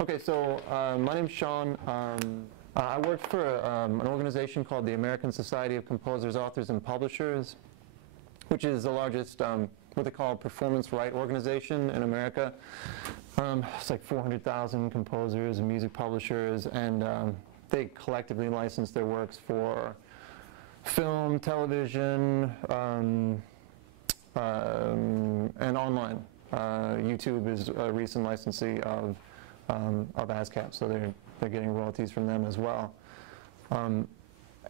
Okay, so my name's Shawn. I work for an organization called the American Society of Composers, Authors, and Publishers, which is the largest, what they call performance right organization in America. It's like 400,000 composers and music publishers, and they collectively license their works for film, television, and online. YouTube is a recent licensee of ASCAP, so they're getting royalties from them as well. And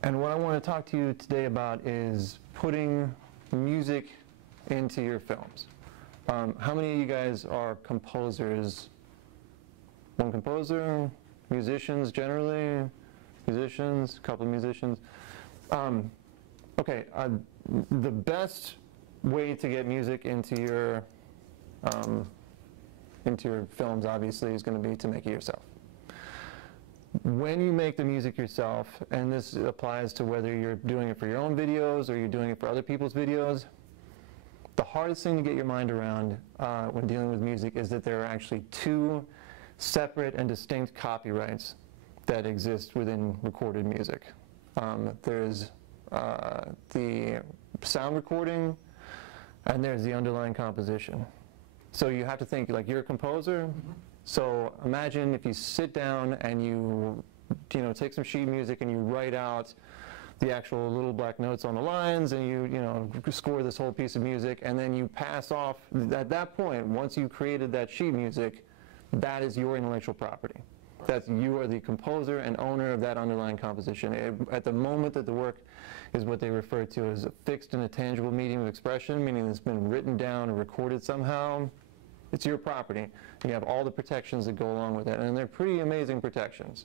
what I want to talk to you today about is putting music into your films. How many of you guys are composers? One composer? Musicians generally? Musicians? A couple of musicians? Okay, the best way to get music into your films, obviously, is going to be to make it yourself. When you make the music yourself, and this applies to whether you're doing it for your own videos or you're doing it for other people's videos, the hardest thing to get your mind around when dealing with music is that there are actually two separate and distinct copyrights that exist within recorded music. There's the sound recording, and there's the underlying composition. So you have to think, like, you're a composer. So imagine if you sit down and you take some sheet music and you write out the actual little black notes on the lines, and you score this whole piece of music, and then you pass off. At that point, once you created that sheet music, that is your intellectual property. You are the composer and owner of that underlying composition. At the moment that the work is what they refer to as a fixed and a tangible medium of expression, meaning it's been written down or recorded somehow, it's your property. You have all the protections that go along with it, and they're pretty amazing protections.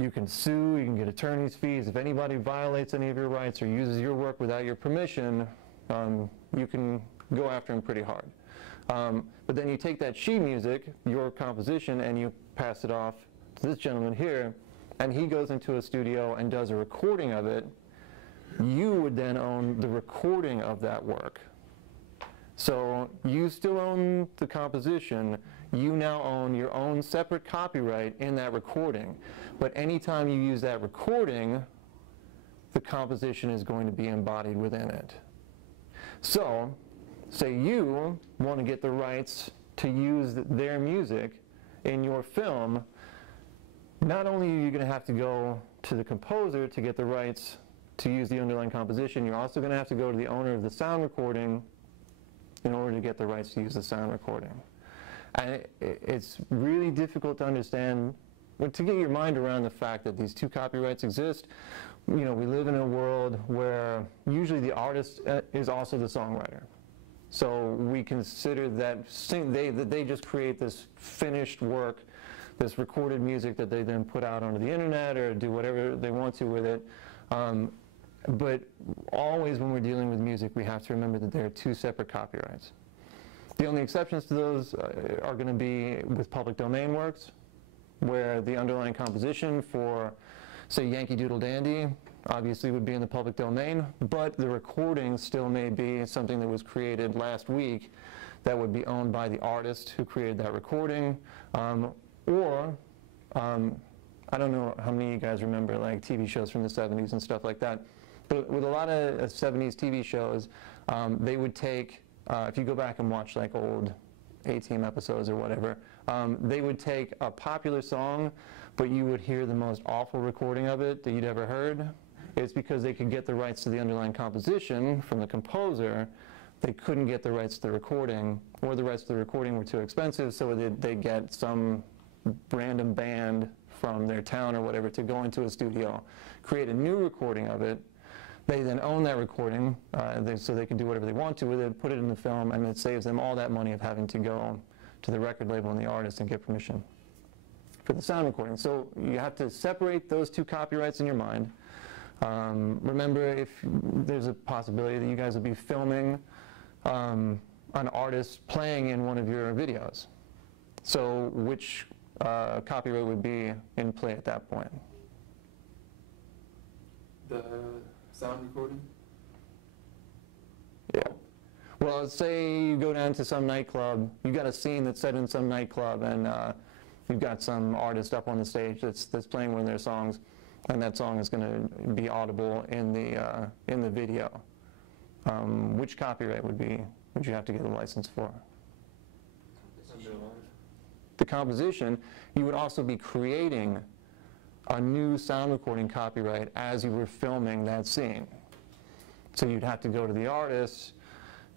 You can sue, you can get attorney's fees. If anybody violates any of your rights or uses your work without your permission, you can go after them pretty hard. But then you take that sheet music, your composition, and you pass it off to this gentleman here, and he goes into a studio and does a recording of it. You would then own the recording of that work. So you still own the composition. You now own your own separate copyright in that recording. But anytime you use that recording, the composition is going to be embodied within it. So, say you want to get the rights to use their music in your film, not only are you going to have to go to the composer to get the rights to use the underlying composition, you're also going to have to go to the owner of the sound recording in order to get the rights to use the sound recording. And it's really difficult to understand, to get your mind around the fact that these two copyrights exist. We live in a world where usually the artist is also the songwriter. So we consider that they just create this finished work, this recorded music that they then put out onto the internet or do whatever they want to with it. But always when we're dealing with music, we have to remember that there are two separate copyrights. The only exceptions to those are going to be with public domain works, where the underlying composition for, say, Yankee Doodle Dandy, obviously would be in the public domain, but the recording still may be something that was created last week that would be owned by the artist who created that recording, or I don't know how many of you guys remember like TV shows from the 70s and stuff like that, but with a lot of 70s TV shows, they would take, if you go back and watch like old A-Team episodes or whatever, they would take a popular song, but you would hear the most awful recording of it that you'd ever heard. It's because they could get the rights to the underlying composition from the composer. They couldn't get the rights to the recording, or the rights to the recording were too expensive, so they'd get some random band from their town or whatever to go into a studio, create a new recording of it. They then own that recording, so they can do whatever they want to with it, put it in the film, and it saves them all that money of having to go to the record label and the artist and get permission for the sound recording. So you have to separate those two copyrights in your mind. Remember, if there's a possibility that you guys will be filming an artist playing in one of your videos. So which copyright would be in play at that point? The sound recording? Yeah. Well, say you go down to some nightclub, you got a scene that's set in some nightclub, and you've got some artist up on the stage that's playing one of their songs, and that song is going to be audible in the video. Which copyright would you have to get a license for? The composition. You would also be creating a new sound recording copyright as you were filming that scene. So you'd have to go to the artist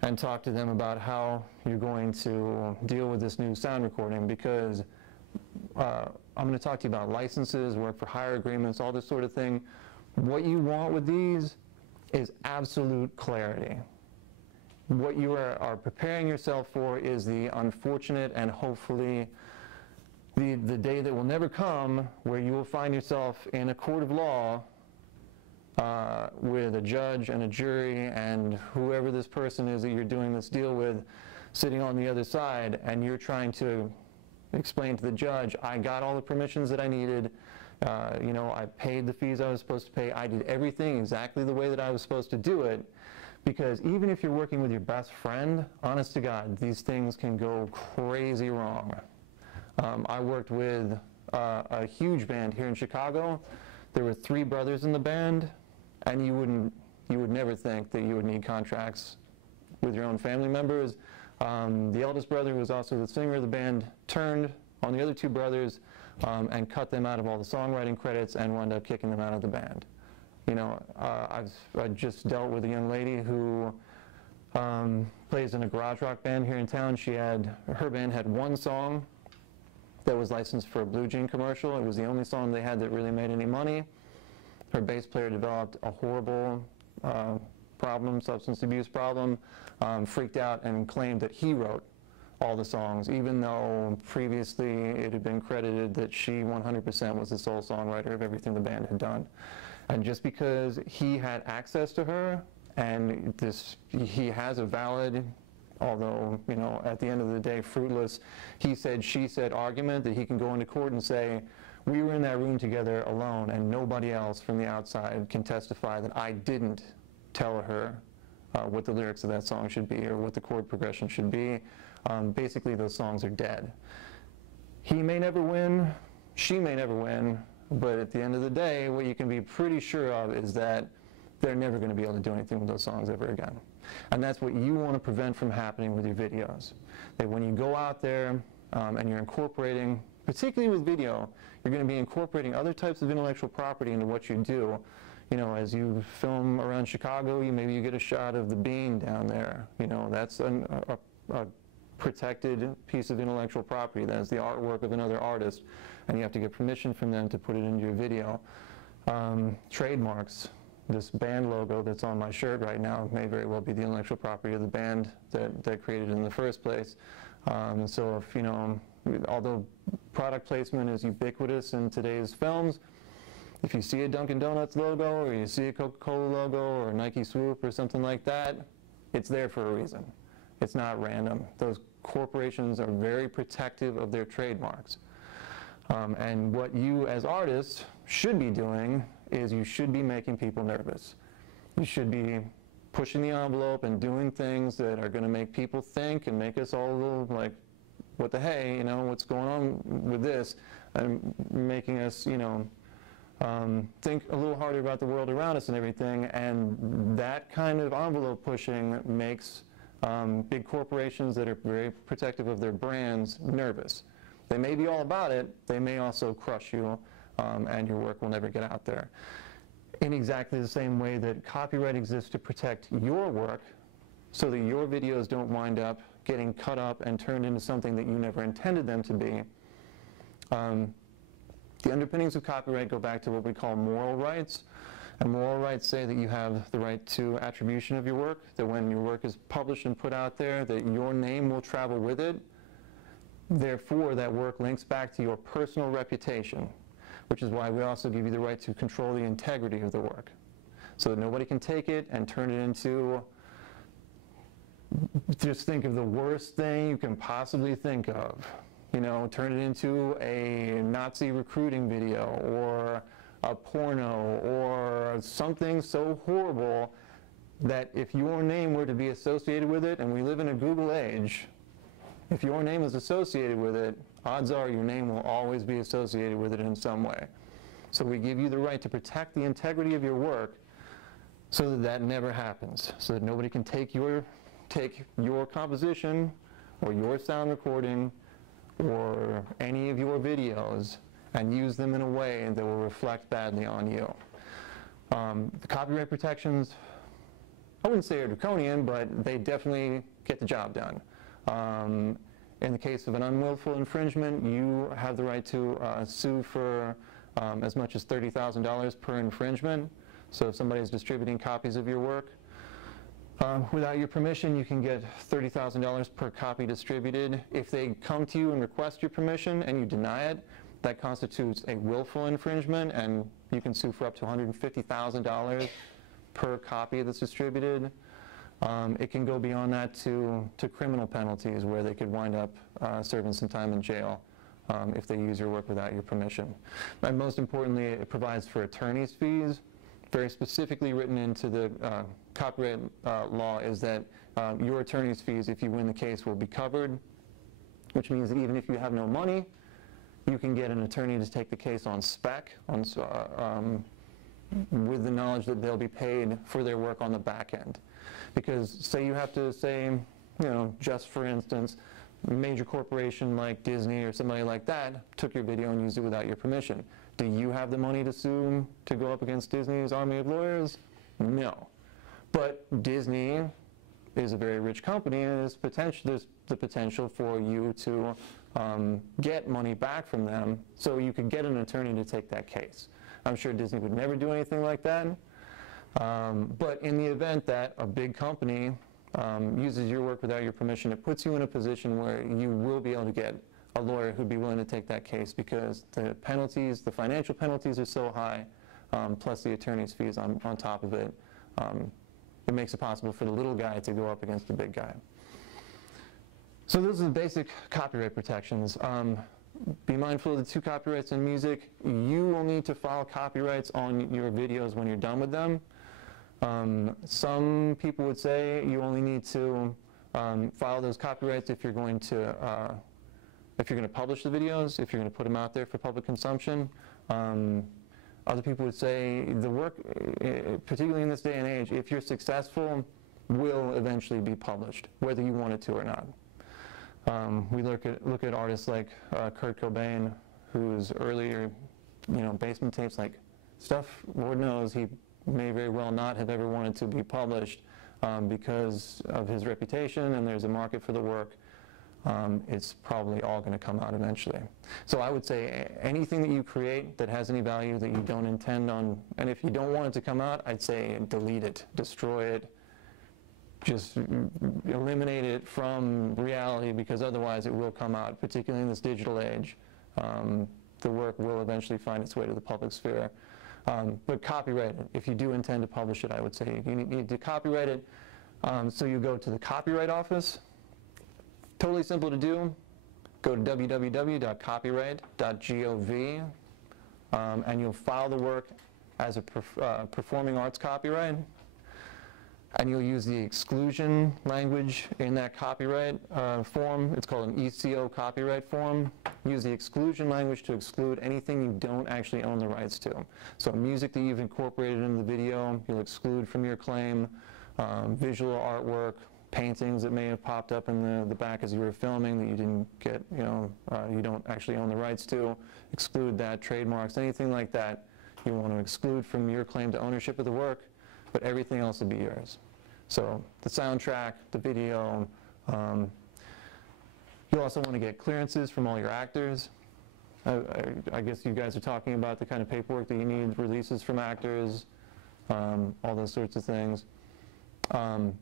and talk to them about how you're going to deal with this new sound recording, because I'm going to talk to you about licenses, work for hire agreements, all this sort of thing. What you want with these is absolute clarity. What you are preparing yourself for is the unfortunate and hopefully the day that will never come where you will find yourself in a court of law with a judge and a jury and whoever this person is that you're doing this deal with sitting on the other side, and you're trying to explain to the judge, I got all the permissions that I needed, you know, I paid the fees I was supposed to pay, I did everything exactly the way that I was supposed to do it. Because even if you're working with your best friend, honest to God, these things can go crazy wrong. I worked with a huge band here in Chicago. There were 3 brothers in the band, and you would never think that you would need contracts with your own family members. The eldest brother, who was also the singer of the band, turned on the other 2 brothers and cut them out of all the songwriting credits and wound up kicking them out of the band. You know, I just dealt with a young lady who plays in a garage rock band here in town. Her band had 1 song that was licensed for a Blue Jean commercial. It was the only song they had that really made any money. Her bass player developed a horrible substance abuse problem, freaked out and claimed that he wrote all the songs, even though previously it had been credited that she 100% was the sole songwriter of everything the band had done. And just because he had access to her, and he has a valid, although, you know, at the end of the day, fruitless, he said, she said argument that he can go into court and say, we were in that room together alone, and nobody else from the outside can testify that I didn't tell her what the lyrics of that song should be or what the chord progression should be. Basically, those songs are dead. He may never win, she may never win, but at the end of the day, what you can be pretty sure of is that they're never going to be able to do anything with those songs ever again. And that's what you want to prevent from happening with your videos. That when you go out there and you're incorporating, particularly with video, you're going to be incorporating other types of intellectual property into what you do. You know, as you film around Chicago, maybe you get a shot of the bean down there. You know, that's a protected piece of intellectual property. That's the artwork of another artist, and you have to get permission from them to put it into your video. Trademarks. This band logo that's on my shirt right now may very well be the intellectual property of the band that created it in the first place. So if, you know, although product placement is ubiquitous in today's films, if you see a Dunkin' Donuts logo or you see a Coca-Cola logo or a Nike Swoop or something like that, it's there for a reason. It's not random. Those corporations are very protective of their trademarks. And what you as artists should be doing is you should be making people nervous. You should be pushing the envelope and doing things that are going to make people think and make us all a little like, what the hey, you know, what's going on with this, and making us, you know, think a little harder about the world around us and everything. And that kind of envelope pushing makes big corporations that are very protective of their brands nervous. They may be all about it, they may also crush you, and your work will never get out there. In exactly the same way that copyright exists to protect your work so that your videos don't wind up getting cut up and turned into something that you never intended them to be. The underpinnings of copyright go back to what we call moral rights. And moral rights say that you have the right to attribution of your work, that when your work is published and put out there, that your name will travel with it. Therefore, that work links back to your personal reputation, which is why we also give you the right to control the integrity of the work, so that nobody can take it and turn it into, just think of the worst thing you can possibly think of. You know, turn it into a Nazi recruiting video or a porno or something so horrible that if your name were to be associated with it, and we live in a Google age, if your name is associated with it, odds are your name will always be associated with it in some way. So we give you the right to protect the integrity of your work so that that never happens, so that nobody can take your composition or your sound recording or any of your videos and use them in a way that will reflect badly on you. The copyright protections, I wouldn't say are draconian, but they definitely get the job done. In the case of an unwillful infringement, you have the right to sue for as much as $30,000 per infringement. So if somebody is distributing copies of your work without your permission, you can get $30,000 per copy distributed. If they come to you and request your permission and you deny it, that constitutes a willful infringement, and you can sue for up to $150,000 per copy that's distributed. It can go beyond that to criminal penalties, where they could wind up serving some time in jail if they use your work without your permission. And most importantly, it provides for attorney's fees. Very specifically written into the copyright law is that your attorney's fees, if you win the case, will be covered, which means that even if you have no money, you can get an attorney to take the case on spec, with the knowledge that they'll be paid for their work on the back end. Because say you have to say, you know, just for instance, a major corporation like Disney or somebody like that took your video and used it without your permission. Do you have the money to sue, to go up against Disney's army of lawyers? No. But Disney is a very rich company, and there's the potential for you to get money back from them, so you could get an attorney to take that case. I'm sure Disney would never do anything like that, but in the event that a big company uses your work without your permission, it puts you in a position where you will be able to get a lawyer who'd be willing to take that case, because the penalties, the financial penalties are so high, plus the attorney's fees on top of it. It makes it possible for the little guy to go up against the big guy. So those are the basic copyright protections. Be mindful of the 2 copyrights in music. You will need to file copyrights on your videos when you're done with them. Some people would say you only need to file those copyrights if you're going to publish the videos, if you're going to put them out there for public consumption. Other people would say the work, particularly in this day and age, if you're successful, will eventually be published, whether you want it to or not. We look at artists like Kurt Cobain, whose earlier, basement tapes, like stuff, Lord knows, he may very well not have ever wanted to be published because of his reputation, and there's a market for the work. It's probably all going to come out eventually. So I would say anything that you create that has any value that you don't intend on, and if you don't want it to come out, I'd say delete it, destroy it, just eliminate it from reality, because otherwise it will come out, particularly in this digital age. The work will eventually find its way to the public sphere. But copyright it. If you do intend to publish it, I would say you need to copyright it. So you go to the Copyright Office. Totally simple to do. Go to www.copyright.gov, and you'll file the work as a performing arts copyright. And you'll use the exclusion language in that copyright form. It's called an ECO copyright form. Use the exclusion language to exclude anything you don't actually own the rights to. So music that you've incorporated into the video, you'll exclude from your claim. Visual artwork, paintings that may have popped up in the back as you were filming that you didn't get, you don't actually own the rights to. Exclude that. Trademarks, anything like that, you want to exclude from your claim to ownership of the work, but everything else will be yours. So the soundtrack, the video, you'll also want to get clearances from all your actors. I guess you guys are talking about the kind of paperwork that you need, releases from actors, all those sorts of things. And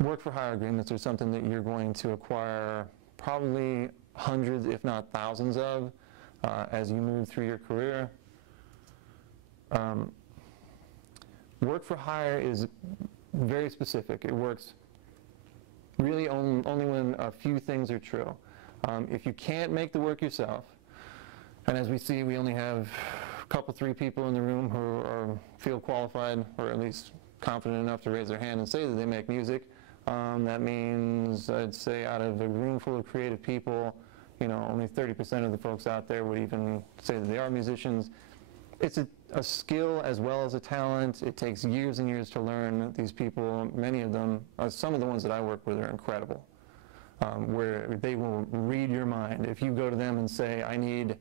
work for hire agreements are something that you're going to acquire probably hundreds, if not thousands of, as you move through your career. Work for hire is very specific. It works really only when a few things are true. If you can't make the work yourself, and as we see, we only have a couple, 3 people in the room who feel qualified, or at least confident enough to raise their hand and say that they make music. That means, I'd say, out of a room full of creative people, only 30% of the folks out there would even say that they are musicians. It's a skill as well as a talent. It takes years and years to learn. These people, many of them, some of the ones that I work with are incredible, where they will read your mind. If you go to them and say, I need,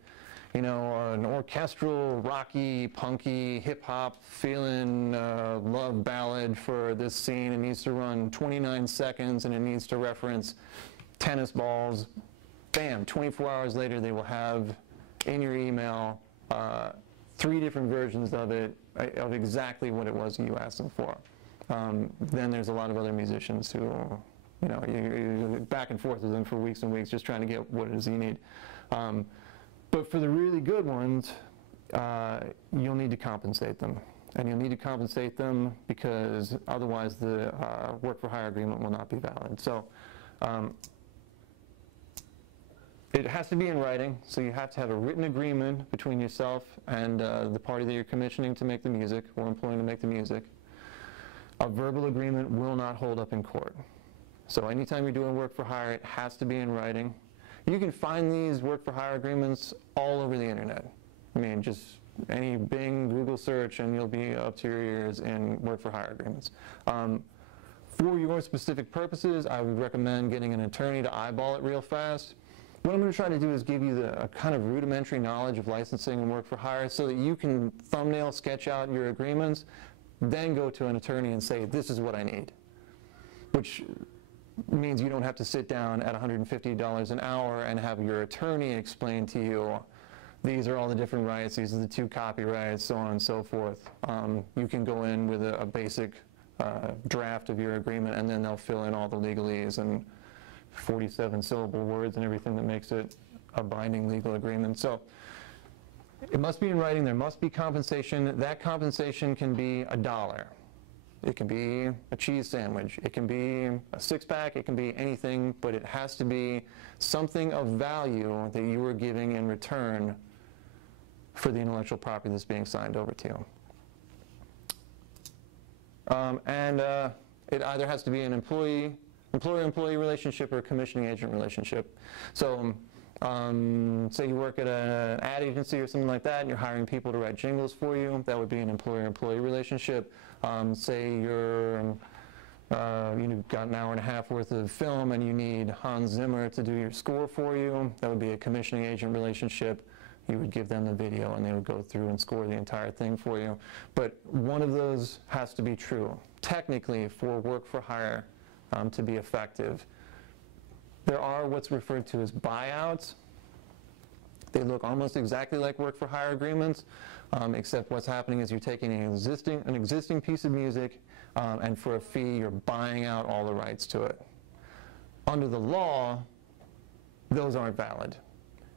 an orchestral, rocky, punky, hip-hop, feeling love ballad for this scene, it needs to run 29 seconds and it needs to reference tennis balls, bam, 24 hours later they will have in your email 3 different versions of it, of exactly what it was you asked them for. Then there's a lot of other musicians who, you're back and forth with them for weeks and weeks just trying to get what it is you need. But for the really good ones, you'll need to compensate them. And you'll need to compensate them because otherwise the work-for-hire agreement will not be valid. So it has to be in writing, so you have to have a written agreement between yourself and the party that you're commissioning to make the music or employing to make the music. A verbal agreement will not hold up in court. So anytime you're doing work for hire, it has to be in writing. You can find these work for hire agreements all over the internet. I mean, just any Bing, Google search, and you'll be up to your ears in work for hire agreements. For your specific purposes, I would recommend getting an attorney to eyeball it real fast. What I'm going to try to do is give you a kind of rudimentary knowledge of licensing and work for hire so that you can thumbnail sketch out your agreements, then go to an attorney and say, this is what I need, which means you don't have to sit down at $150 an hour and have your attorney explain to you, these are all the different rights, these are the 2 copyrights, so on and so forth. You can go in with a basic draft of your agreement, and then they'll fill in all the legalese and 47-syllable words and everything that makes it a binding legal agreement. So it must be in writing. There must be compensation. That compensation can be $1. It can be a cheese sandwich. It can be a 6-pack. It can be anything, but it has to be something of value that you are giving in return for the intellectual property that's being signed over to you. It either has to be an employer-employee relationship or a commissioning agent relationship. So say you work at an ad agency or something like that and you're hiring people to write jingles for you, that would be an employer-employee relationship. Say you've got an hour and a half worth of film and you need Hans Zimmer to do your score for you, that would be a commissioning agent relationship. You would give them the video and they would go through and score the entire thing for you. But one of those has to be true. Technically, for work for hire to be effective, there are what's referred to as buyouts. They look almost exactly like work for hire agreements, except what's happening is you're taking an existing piece of music and for a fee you're buying out all the rights to it. Under the law, those aren't valid.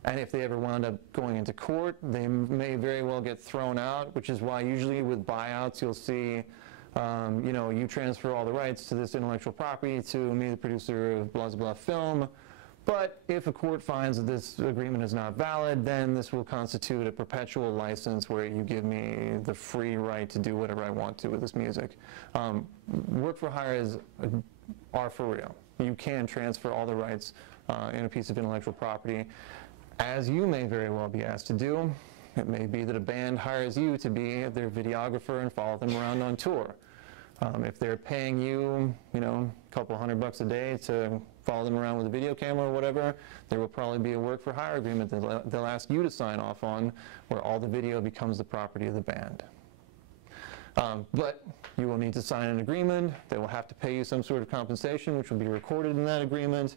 And if they ever wound up going into court, they may very well get thrown out, which is why usually with buyouts you'll see you transfer all the rights to this intellectual property to me, the producer of blah, blah, film. But if a court finds that this agreement is not valid, then this will constitute a perpetual license where you give me the free right to do whatever I want to with this music. Work for hire are for real. You can transfer all the rights in a piece of intellectual property, as you may very well be asked to do. It may be that a band hires you to be their videographer and follow them around on tour. If they're paying you, a couple $100 a day to follow them around with a video camera or whatever, there will probably be a work for hire agreement that they'll ask you to sign off on, where all the video becomes the property of the band. But you will need to sign an agreement. They will have to pay you some sort of compensation, which will be recorded in that agreement,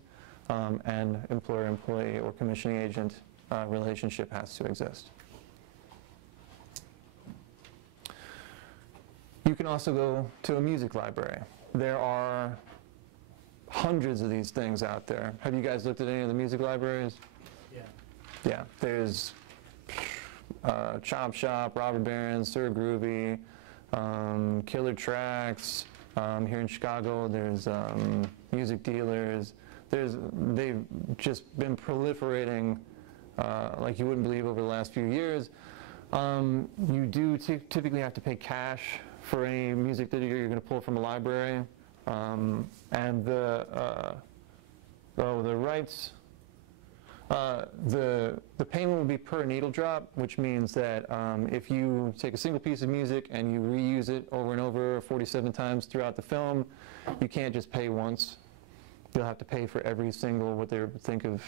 and employer-employee or commissioning agent relationship has to exist. You can also go to a music library. There are hundreds of these things out there. Have you guys looked at any of the music libraries? Yeah. Yeah, there's Chop Shop, Robber Baron, Sir Groovy, Killer Tracks. Here in Chicago, there's music dealers. They've just been proliferating like you wouldn't believe over the last few years. You do typically have to pay cash for any music that you're going to pull from a library. And the rights, the payment will be per needle drop, which means that if you take a single piece of music and you reuse it over and over 47 times throughout the film, you can't just pay once. You'll have to pay for every single, what they think of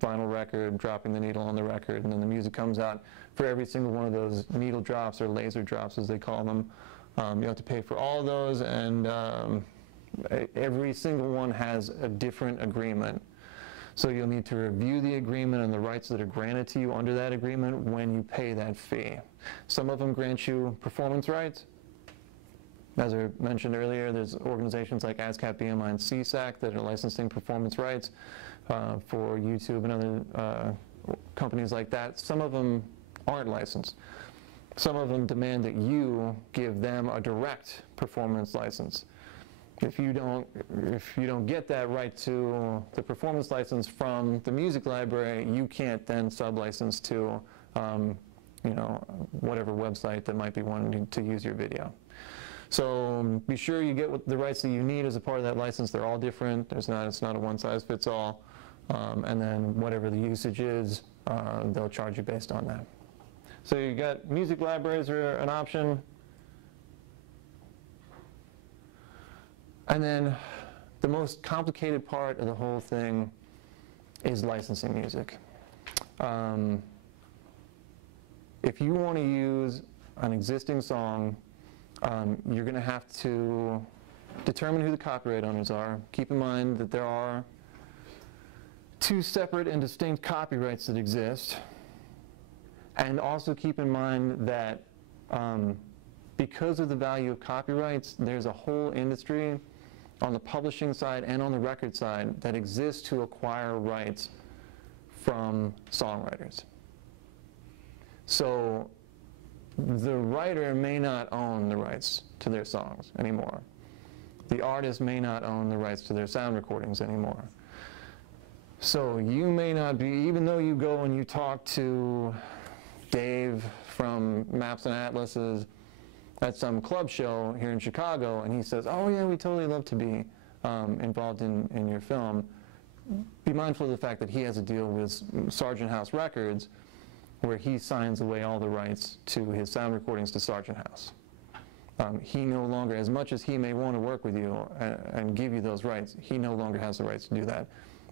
vinyl record, dropping the needle on the record, and then the music comes out. For every single one of those needle drops, or laser drops as they call them, you have to pay for all of those, and every single one has a different agreement. So you'll need to review the agreement and the rights that are granted to you under that agreement when you pay that fee. Some of them grant you performance rights. As I mentioned earlier, there's organizations like ASCAP, BMI, and CSAC that are licensing performance rights for YouTube and other companies like that. Some of them aren't licensed. Some of them demand that you give them a direct performance license. If you don't get that right to the performance license from the music library, you can't then sub-license to whatever website that might be wanting to use your video. So be sure you get the rights that you need as a part of that license. They're all different. It's not a one-size-fits-all. And then whatever the usage is, they'll charge you based on that. So you got music libraries are an option. And then the most complicated part of the whole thing is licensing music. If you want to use an existing song, you're going to have to determine who the copyright owners are. Keep in mind that there are two separate and distinct copyrights that exist. And also keep in mind that because of the value of copyrights, there's a whole industry on the publishing side and on the record side that exists to acquire rights from songwriters. So the writer may not own the rights to their songs anymore. The artist may not own the rights to their sound recordings anymore. So you may not be, even though you go and you talk to Dave from Maps and Atlases at some club show here in Chicago, and he says, oh yeah, we totally love to be involved in your film. Be mindful of the fact that he has a deal with Sargent House Records where he signs away all the rights to his sound recordings to Sargent House. He no longer, as much as he may want to work with you and give you those rights, he no longer has the rights to do that.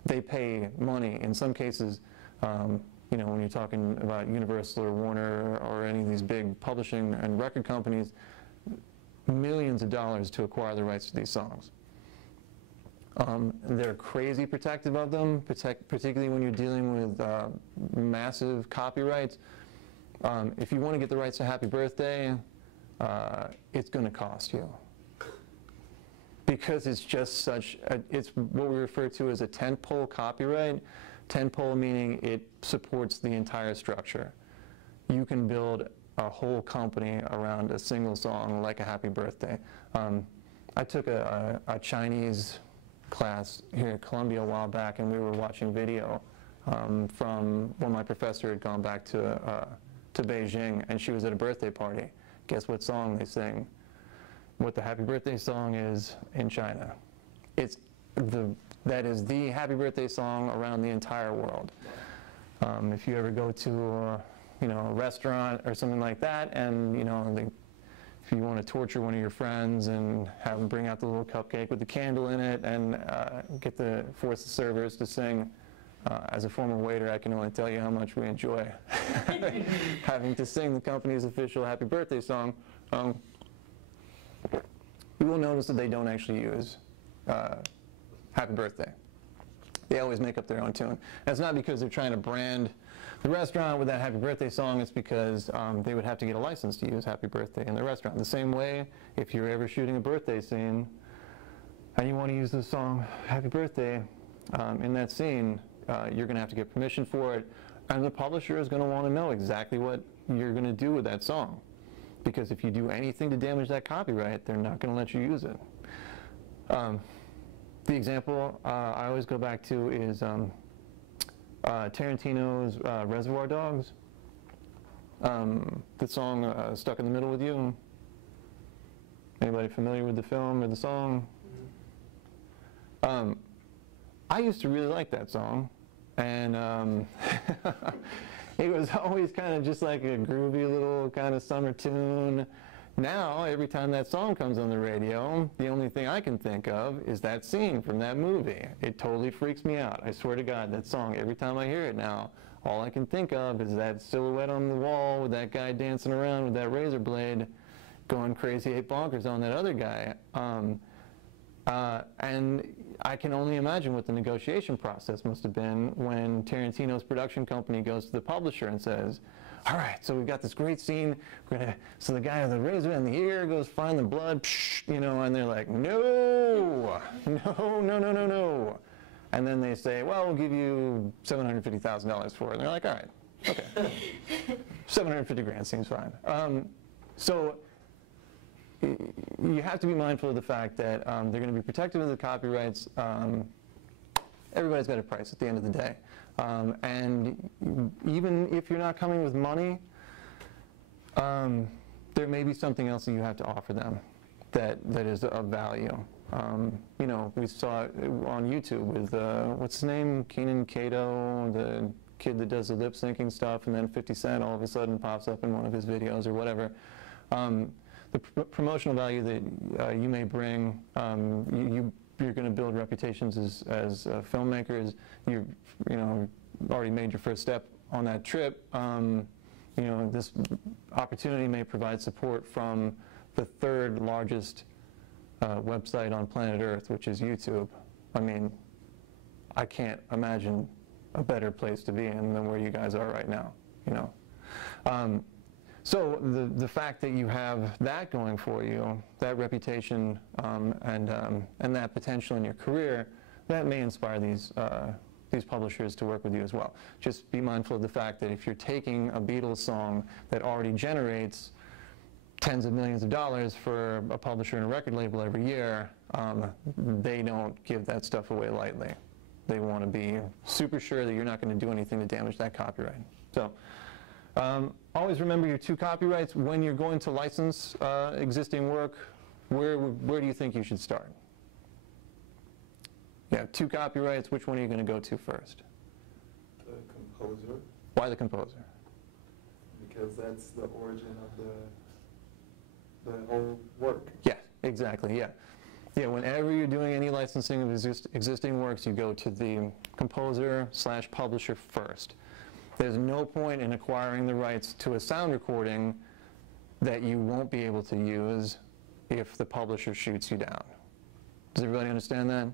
They pay money. In some cases, when you're talking about Universal or Warner or any of these big publishing and record companies, millions of dollars to acquire the rights to these songs. They're crazy protective of them, particularly when you're dealing with massive copyrights. If you want to get the rights to Happy Birthday, it's going to cost you. Because it's just it's what we refer to as a tentpole copyright. Tentpole meaning it supports the entire structure. You can build a whole company around a single song like a Happy Birthday. I took a Chinese class here at Columbia a while back, and we were watching video from when my professor had gone back to Beijing, and she was at a birthday party. Guess what song they sing? What the Happy Birthday song is in China. That is the Happy Birthday song around the entire world. If you ever go to a restaurant or something like that, and if you want to torture one of your friends and have them bring out the little cupcake with the candle in it and force the servers to sing, as a former waiter, I can only tell you how much we enjoy having to sing the company's official Happy Birthday song. You will notice that they don't actually use Happy Birthday. They always make up their own tune. That's not because they're trying to brand the restaurant with that Happy Birthday song. It's because they would have to get a license to use Happy Birthday in the restaurant. The same way, if you're ever shooting a birthday scene and you want to use the song Happy Birthday in that scene, you're going to have to get permission for it, and the publisher is going to want to know exactly what you're going to do with that song. Because if you do anything to damage that copyright, they're not going to let you use it. The example I always go back to is Tarantino's Reservoir Dogs. The song Stuck in the Middle with You. Anybody familiar with the film or the song? I used to really like that song, and it was always kind of just like a groovy little kind of summer tune. Now, every time that song comes on the radio, the only thing I can think of is that scene from that movie. It totally freaks me out. I swear to God, that song, every time I hear it now, all I can think of is that silhouette on the wall with that guy dancing around with that razor blade going crazy 8 bonkers on that other guy. And I can only imagine what the negotiation process must have been when Tarantino's production company goes to the publisher and says, all right, so we've got this great scene. So the guy with the razor in the ear goes find the blood, you know, and they're like, no, no, no, no, no, no. And then they say, well, we'll give you $750,000 for it. And they're like, all right, okay. 750 grand seems fine. So you have to be mindful of the fact that they're going to be protective of the copyrights. Everybody's got a price at the end of the day. And even if you're not coming with money, there may be something else that you have to offer them that is of value. You know, we saw it on YouTube with, what's his name, Kenan Kato, the kid that does the lip syncing stuff, and then 50 Cent all of a sudden pops up in one of his videos or whatever. The promotional value that you may bring, you're going to build reputations as filmmakers. You know, already made your first step on that trip. You know, this opportunity may provide support from the 3rd largest website on planet Earth, which is YouTube. I mean, I can't imagine a better place to be in than where you guys are right now, you know. So the fact that you have that going for you, that reputation and that potential in your career, that may inspire these publishers to work with you as well. Just be mindful of the fact that if you're taking a Beatles song that already generates tens of millions of dollars for a publisher and a record label every year, they don't give that stuff away lightly. They want to be super sure that you're not going to do anything to damage that copyright. So. Always remember your 2 copyrights. When you're going to license existing work, where do you think you should start? You have 2 copyrights. Which one are you going to go to first? The composer. Why the composer? Because that's the origin of the whole work. Yeah, exactly, yeah. Yeah, whenever you're doing any licensing of existing works, you go to the composer/publisher first. There's no point in acquiring the rights to a sound recording that you won't be able to use if the publisher shoots you down. Does everybody understand that?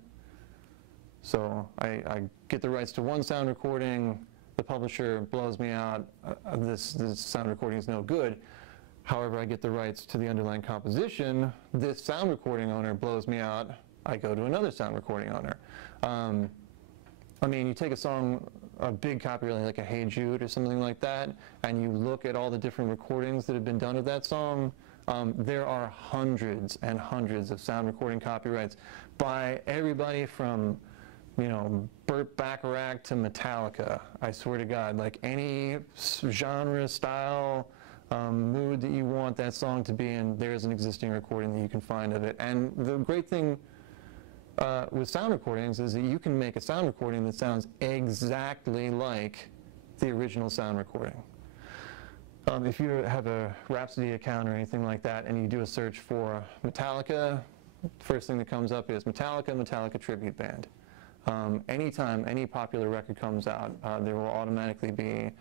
So I get the rights to one sound recording, the publisher blows me out, this sound recording is no good. However, I get the rights to the underlying composition, this sound recording owner blows me out, I go to another sound recording owner. I mean, you take a song, a big copyright like a Hey Jude or something like that, and you look at all the different recordings that have been done of that song, there are hundreds and hundreds of sound recording copyrights by everybody from, you know, Burt Bacharach to Metallica. I swear to God, like any genre, style, mood that you want that song to be in, there's an existing recording that you can find of it. And the great thing with sound recordings is that you can make a sound recording that sounds exactly like the original sound recording. If you have a Rhapsody account or anything like that and you do a search for Metallica, first thing that comes up is Metallica tribute band. Anytime any popular record comes out, there will automatically be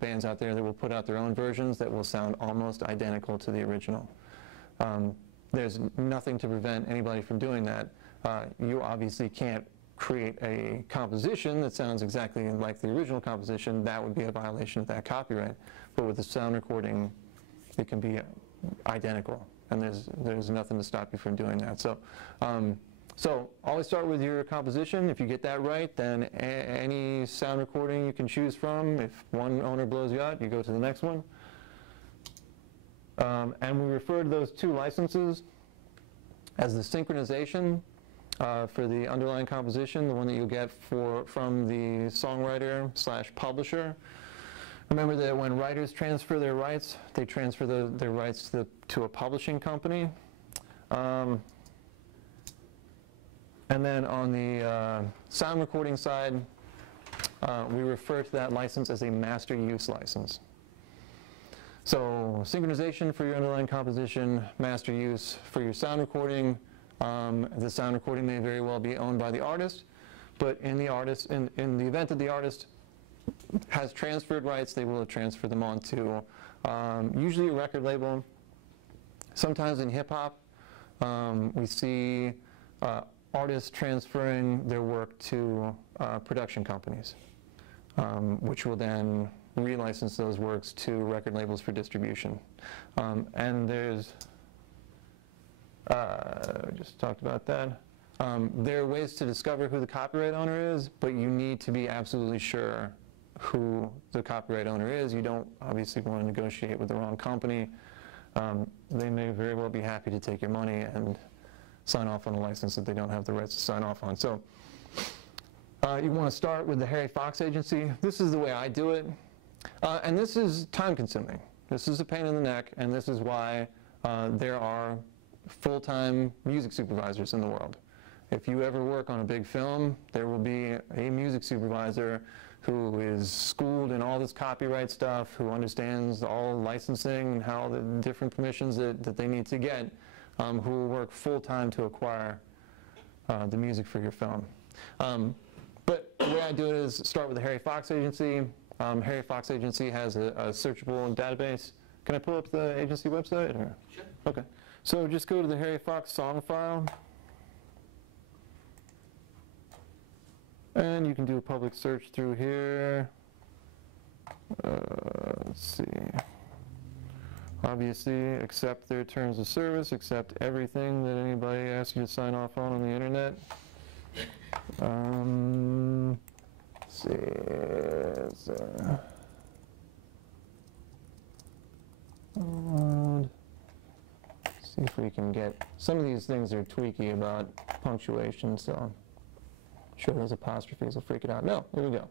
bands out there that will put out their own versions that will sound almost identical to the original. There's nothing to prevent anybody from doing that. You obviously can't create a composition that sounds exactly like the original composition. That would be a violation of that copyright. But with the sound recording, it can be identical, and there's nothing to stop you from doing that. So, so always start with your composition. If you get that right, then any sound recording you can choose from. If one owner blows you out, you go to the next one. And we refer to those 2 licenses as the synchronization for the underlying composition, the one that you'll get from the songwriter/publisher. Remember that when writers transfer their rights, they transfer their rights to a publishing company. And then on the sound recording side, we refer to that license as a master use license. So synchronization for your underlying composition, master use for your sound recording. The sound recording may very well be owned by the artist, but in the event that the artist has transferred rights, they will transfer them on to usually a record label. Sometimes in hip-hop, we see artists transferring their work to production companies, which will then relicense those works to record labels for distribution. And there's, we just talked about that. There are ways to discover who the copyright owner is, but you need to be absolutely sure who the copyright owner is. You don't obviously want to negotiate with the wrong company. They may very well be happy to take your money and sign off on a license that they don't have the rights to sign off on. So you want to start with the Harry Fox Agency. This is the way I do it. And this is time consuming. This is a pain in the neck, and this is why there are full-time music supervisors in the world. If you ever work on a big film, there will be a music supervisor who is schooled in all this copyright stuff, who understands all licensing and how the different permissions that they need to get, who will work full-time to acquire the music for your film. But the way I do it is start with the Harry Fox Agency. Harry Fox Agency has a searchable database. Can I pull up the agency website? Or? Sure. Okay. So just go to the Harry Fox song file. And you can do a public search through here. Let's see. Obviously, accept their terms of service, accept everything that anybody asks you to sign off on the internet. Let's see. See if we can get, some of these things are tweaky about punctuation, so I'm sure those apostrophes will freak it out. No, here we go.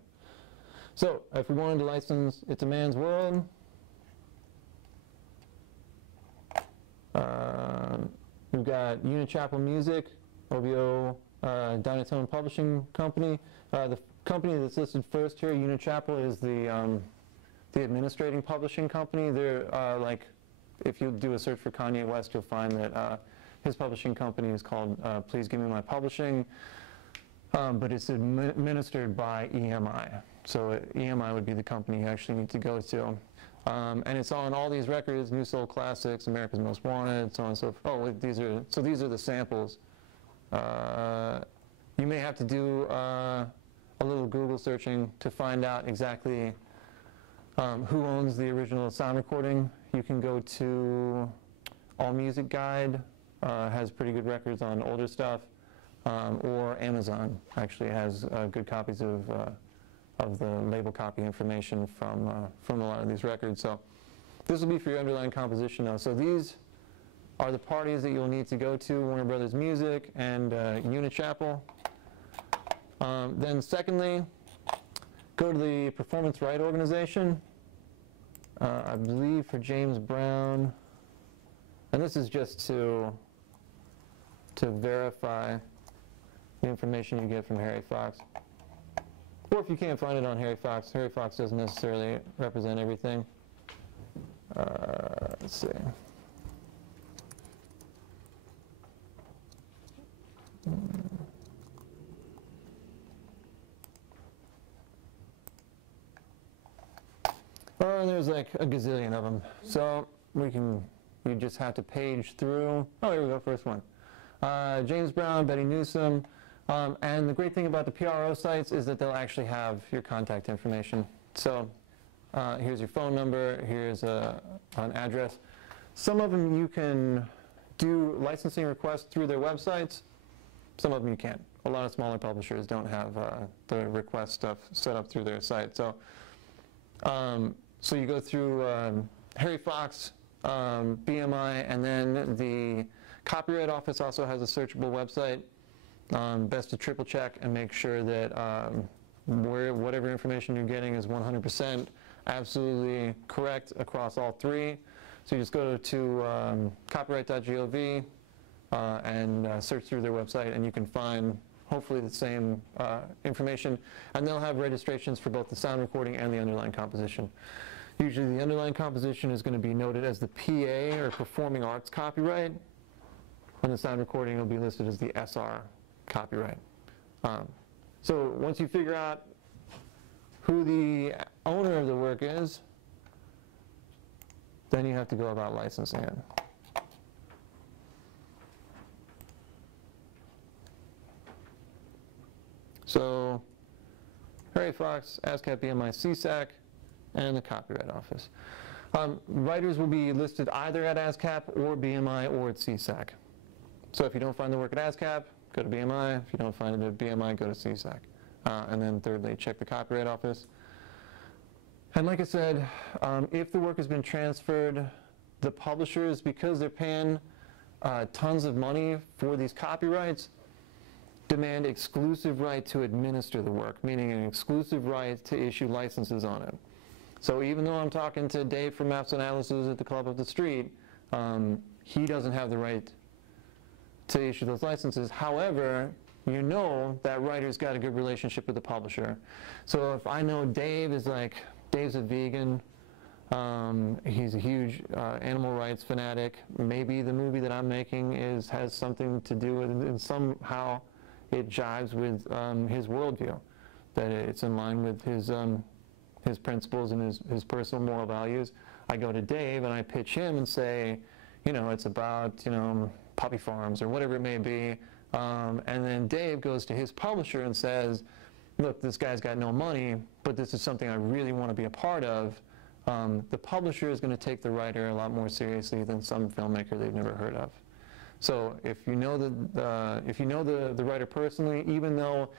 So if we wanted to license It's a Man's World, we've got Unichapel Music, OBO Dynatone Publishing Company. The company that's listed first here, Unichapel, is the administrating publishing company. They're like, if you do a search for Kanye West, you'll find that his publishing company is called Please Give Me My Publishing, but it's administered by EMI. So EMI would be the company you actually need to go to. And it's on all these records: New Soul Classics, America's Most Wanted, so on and so forth. Oh, these are the samples. You may have to do a little Google searching to find out exactly who owns the original sound recording. You can go to All Music Guide, has pretty good records on older stuff, or Amazon actually has good copies of the label copy information from a lot of these records. So this will be for your underlying composition now. So these are the parties that you'll need to go to: Warner Brothers Music and Unichapel. Then secondly, go to the Performance Right Organization. I believe for James Brown, and this is just to verify the information you get from Harry Fox. Or if you can't find it on Harry Fox doesn't necessarily represent everything. Let's see. Oh, and there's like a gazillion of them. So you just have to page through. Oh, here we go, first one. James Brown, Betty Newsom. And the great thing about the PRO sites is that they'll actually have your contact information. So here's your phone number, here's an address. Some of them you can do licensing requests through their websites. Some of them you can't. A lot of smaller publishers don't have the request stuff set up through their site. So so you go through Harry Fox, BMI, and then the Copyright Office also has a searchable website. Best to triple check and make sure that whatever information you're getting is 100% absolutely correct across all three. So you just go to copyright.gov and search through their website, and you can find hopefully the same information, and they'll have registrations for both the sound recording and the underlying composition. Usually the underlying composition is going to be noted as the PA, or Performing Arts copyright, and the sound recording will be listed as the SR copyright. So once you figure out who the owner of the work is, then you have to go about licensing it. So, Harry Fox, ASCAP, BMI, CSAC, and the Copyright Office. Writers will be listed either at ASCAP or BMI or at CSAC. So if you don't find the work at ASCAP, go to BMI. If you don't find it at BMI, go to CSAC. And then thirdly, check the Copyright Office. And like I said, if the work has been transferred, the publishers, because they're paying tons of money for these copyrights, demand exclusive right to administer the work, meaning an exclusive right to issue licenses on it. So even though I'm talking to Dave from Maps Analysis at the Club Up the Street, he doesn't have the right to issue those licenses. However, you know that writer's got a good relationship with the publisher. So if I know Dave's a vegan, he's a huge animal rights fanatic, maybe the movie that I'm making has something to do with it, and somehow it jives with his worldview, that it's in line with his principles and his personal moral values. I go to Dave and I pitch him and say, it's about, puppy farms or whatever it may be. And then Dave goes to his publisher and says, look, this guy's got no money, but this is something I really want to be a part of. The publisher is going to take the writer a lot more seriously than some filmmaker they've never heard of. So if you know the writer personally, even though,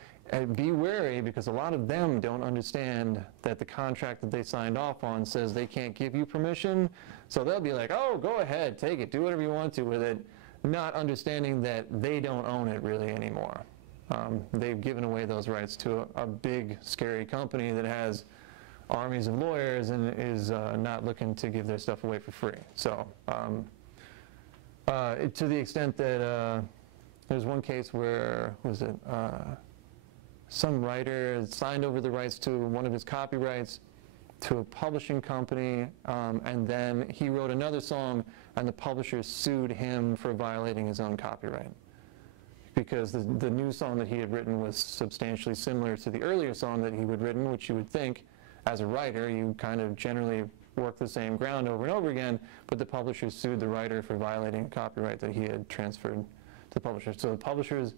be wary, because a lot of them don't understand that the contract that they signed off on says they can't give you permission. So they'll be like, oh, go ahead, take it, do whatever you want to with it, not understanding that they don't own it really anymore. They've given away those rights to a big, scary company that has armies of lawyers and is not looking to give their stuff away for free. So to the extent that there's one case where, some writer signed over the rights to one of his copyrights to a publishing company, and then he wrote another song and the publisher sued him for violating his own copyright, because the new song that he had written was substantially similar to the earlier song that he had written, which you would think, as a writer, you kind of generally work the same ground over and over again, but the publisher sued the writer for violating copyright that he had transferred to the publisher. So the publisher is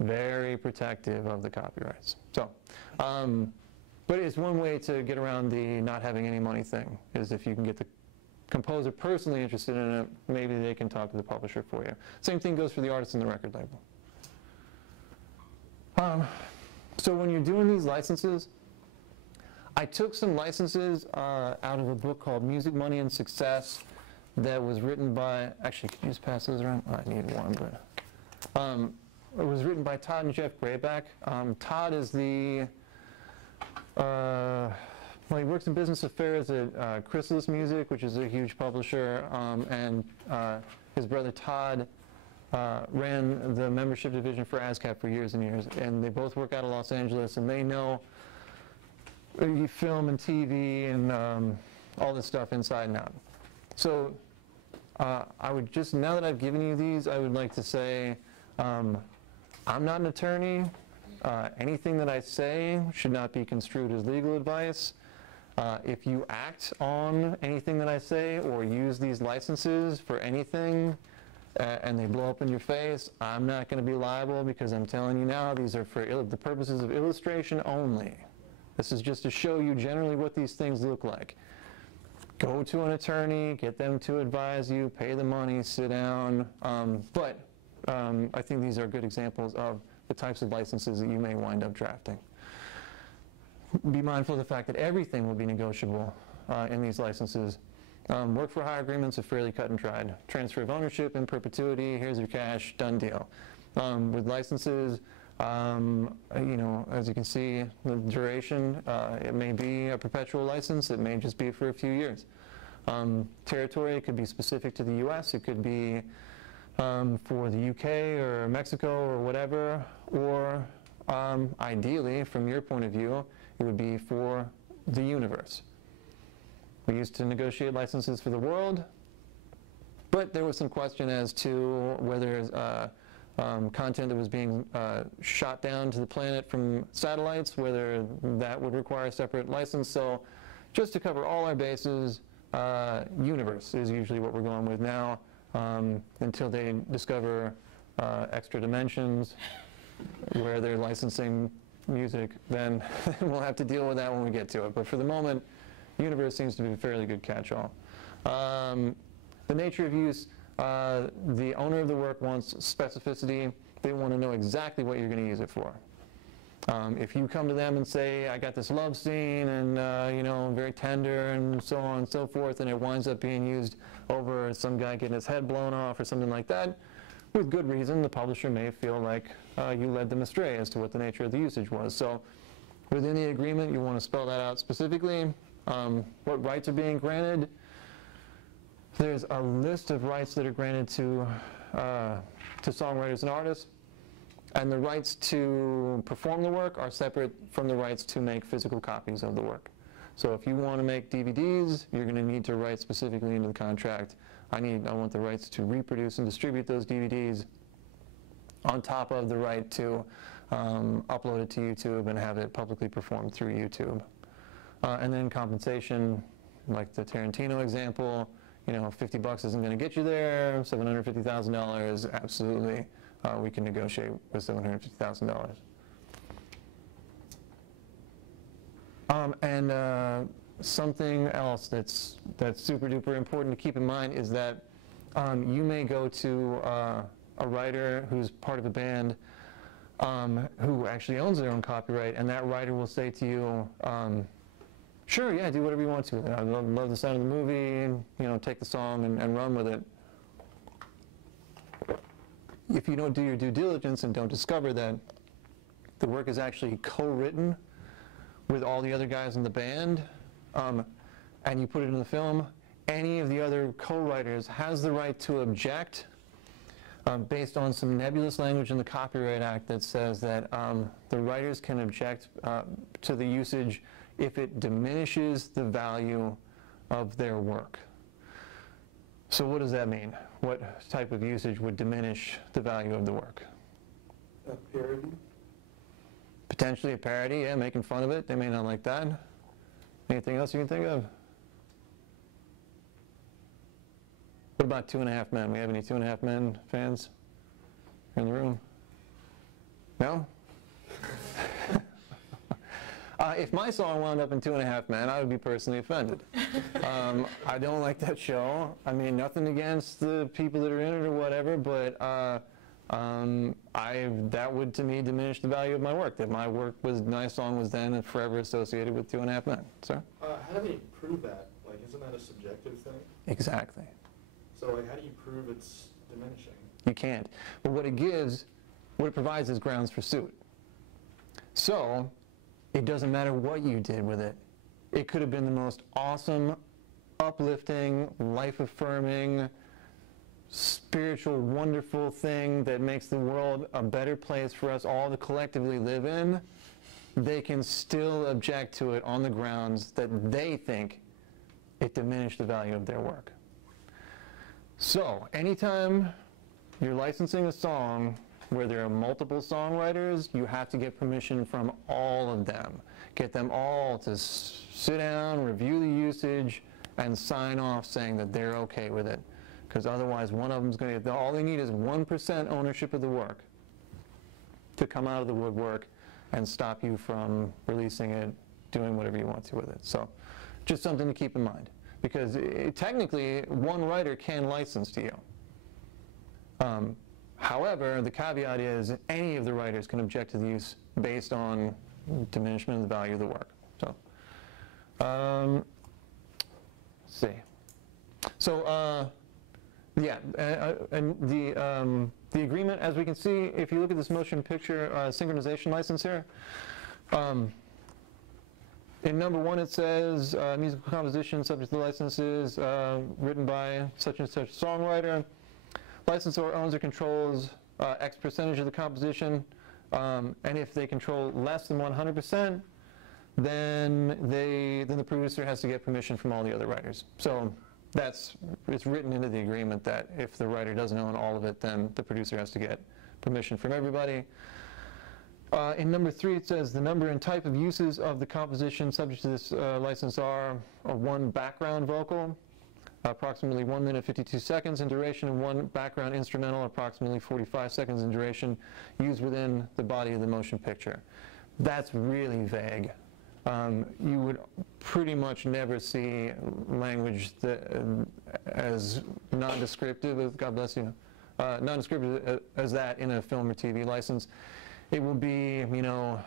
very protective of the copyrights. So, but it's one way to get around the not having any money thing, is if you can get the composer personally interested in it, maybe they can talk to the publisher for you. Same thing goes for the artist and the record label. So when you're doing these licenses, I took some licenses out of a book called Music, Money, and Success that was written by, actually, can you just pass those around? Oh, I need one, but it was written by Todd and Jeff Grayback. Todd is the, well, he works in business affairs at Chrysalis Music, which is a huge publisher, and his brother Todd ran the membership division for ASCAP for years and years, and they both work out of Los Angeles, and they know film and TV and all this stuff inside and out. So I would just, now that I've given you these, I would like to say, I'm not an attorney. Anything that I say should not be construed as legal advice. If you act on anything that I say or use these licenses for anything and they blow up in your face, I'm not going to be liable, because I'm telling you now, these are for the purposes of illustration only. This is just to show you generally what these things look like. Go to an attorney, get them to advise you, pay the money, sit down. But I think these are good examples of the types of licenses that you may wind up drafting. Be mindful of the fact that everything will be negotiable in these licenses. Work for hire agreements are fairly cut and dried. Transfer of ownership in perpetuity, here's your cash, done deal. With licenses, as you can see, the duration, it may be a perpetual license, it may just be for a few years. Territory, it could be specific to the US, it could be for the UK or Mexico or whatever, or ideally, from your point of view, it would be for the universe. We used to negotiate licenses for the world, but there was some question as to whether content that was being shot down to the planet from satellites, whether that would require a separate license. So just to cover all our bases, universe is usually what we're going with now, until they discover extra dimensions where they're licensing music. Then we'll have to deal with that when we get to it. But for the moment, universe seems to be a fairly good catch-all. The nature of use, the owner of the work wants specificity. They want to know exactly what you're going to use it for. If you come to them and say, I got this love scene and, you know, very tender and so on and so forth, and it winds up being used over some guy getting his head blown off or something like that, with good reason, the publisher may feel like you led them astray as to what the nature of the usage was. So within the agreement, you want to spell that out specifically. What rights are being granted? There's a list of rights that are granted to songwriters and artists, and the rights to perform the work are separate from the rights to make physical copies of the work. So if you want to make DVDs, you're going to need to write specifically into the contract, I want the rights to reproduce and distribute those DVDs on top of the right to upload it to YouTube and have it publicly performed through YouTube. And then compensation, like the Tarantino example, you know, $50 isn't going to get you there, $750,000, absolutely, we can negotiate with $750,000. Something else that's super duper important to keep in mind is that you may go to a writer who's part of a band who actually owns their own copyright, and that writer will say to you, sure, yeah, do whatever you want to. I love the sound of the movie, you know, take the song and run with it. If you don't do your due diligence and don't discover that the work is actually co-written with all the other guys in the band, and you put it in the film, any of the other co-writers has the right to object based on some nebulous language in the Copyright Act that says that the writers can object to the usage if it diminishes the value of their work. So what does that mean? What type of usage would diminish the value of the work? A parody? Potentially a parody, yeah, making fun of it. They may not like that. Anything else you can think of? What about 2.5 Men? We have any 2.5 Men fans in the room? No? If my song wound up in 2.5 Men, I would be personally offended. I don't like that show. I mean, nothing against the people that are in it or whatever, but that would, to me, diminish the value of my work. That my song was then and forever associated with 2.5 Men. Sir? How do they prove that? Like, isn't that a subjective thing? Exactly. So, like, how do you prove it's diminishing? You can't. But what it provides is grounds for suit. So, it doesn't matter what you did with it. It could have been the most awesome, uplifting, life-affirming, spiritual, wonderful thing that makes the world a better place for us all to collectively live in. They can still object to it on the grounds that they think it diminished the value of their work. So, anytime you're licensing a song where there are multiple songwriters, you have to get permission from all of them. Get them all to sit down, review the usage, and sign off saying that they're okay with it. Because otherwise, one of them's going to, all they need is 1% ownership of the work to come out of the woodwork and stop you from releasing it, doing whatever you want to with it. So, just something to keep in mind. Because technically, one writer can license to you. However, the caveat is any of the writers can object to the use based on diminishment of the value of the work. So, let's see. So, yeah, and the agreement, as we can see, if you look at this motion picture synchronization license here, in number 1 it says musical composition subject to licenses written by such and such songwriter. licensor owns or controls X percentage of the composition, and if they control less than 100%, then the producer has to get permission from all the other writers. So it's written into the agreement that if the writer doesn't own all of it, then the producer has to get permission from everybody. In number 3, it says the number and type of uses of the composition subject to this license are one background vocal, approximately 1 minute 52 seconds in duration, and one background instrumental, approximately 45 seconds in duration, used within the body of the motion picture. That's really vague. You would pretty much never see language as non-descriptive, God bless you, non-descriptive as that in a film or TV license. It will be, you know,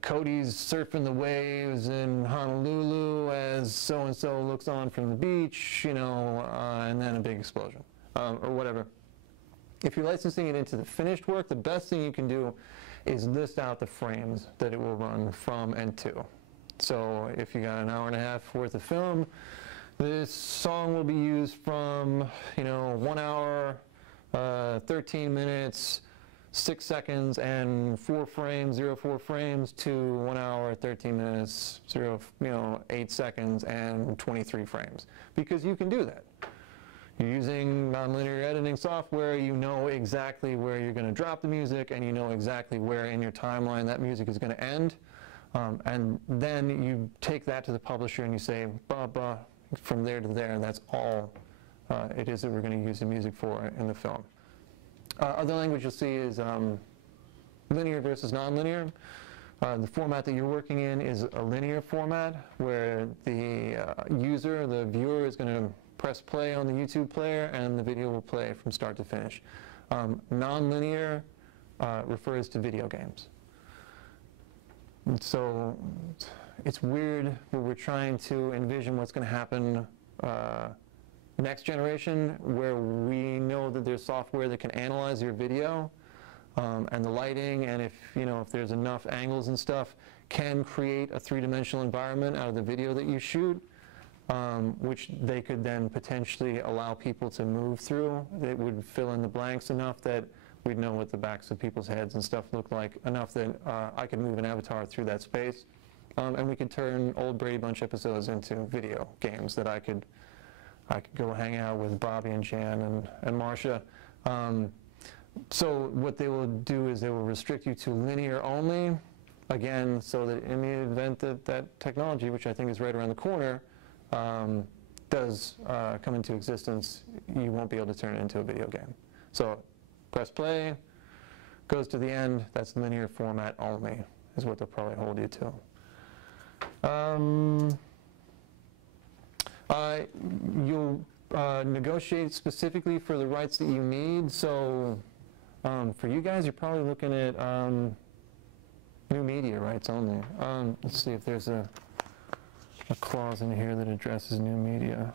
Cody's surfing the waves in Honolulu as so-and-so looks on from the beach, you know, and then a big explosion, or whatever. If you're licensing it into the finished work, the best thing you can do is list out the frames that it will run from and to. So if you got an hour and a half worth of film, this song will be used from, you know, 1 hour, 13 minutes, 6 seconds and 4 frames, 0.4 frames, to 1 hour, 13 minutes, 8 seconds and 23 frames. Because you can do that. You're using nonlinear editing software, you know exactly where you're going to drop the music, and you know exactly where in your timeline that music is going to end. And then you take that to the publisher and you say, blah, blah, from there to there, and that's all it is that we're going to use the music for in the film. Other language you'll see is linear versus nonlinear. The format that you're working in is a linear format where the user, the viewer, is going to press play on the YouTube player and the video will play from start to finish. Nonlinear refers to video games. And so it's weird when we're trying to envision what's going to happen next generation, where we know that there's software that can analyze your video and the lighting, and if there's enough angles and stuff, can create a 3-dimensional environment out of the video that you shoot, which they could then potentially allow people to move through. It would fill in the blanks enough that we'd know what the backs of people's heads and stuff look like, enough that I could move an avatar through that space. And we could turn old Brady Bunch episodes into video games that I could go hang out with Bobby and Jan and Marcia. So what they will do is they will restrict you to linear only, again, so that in the event that that technology, which I think is right around the corner, does come into existence, you won't be able to turn it into a video game. So press play, goes to the end, that's linear format only, is what they'll probably hold you to. You'll negotiate specifically for the rights that you need. So for you guys, you're probably looking at new media rights only. Let's see if there's a clause in here that addresses new media.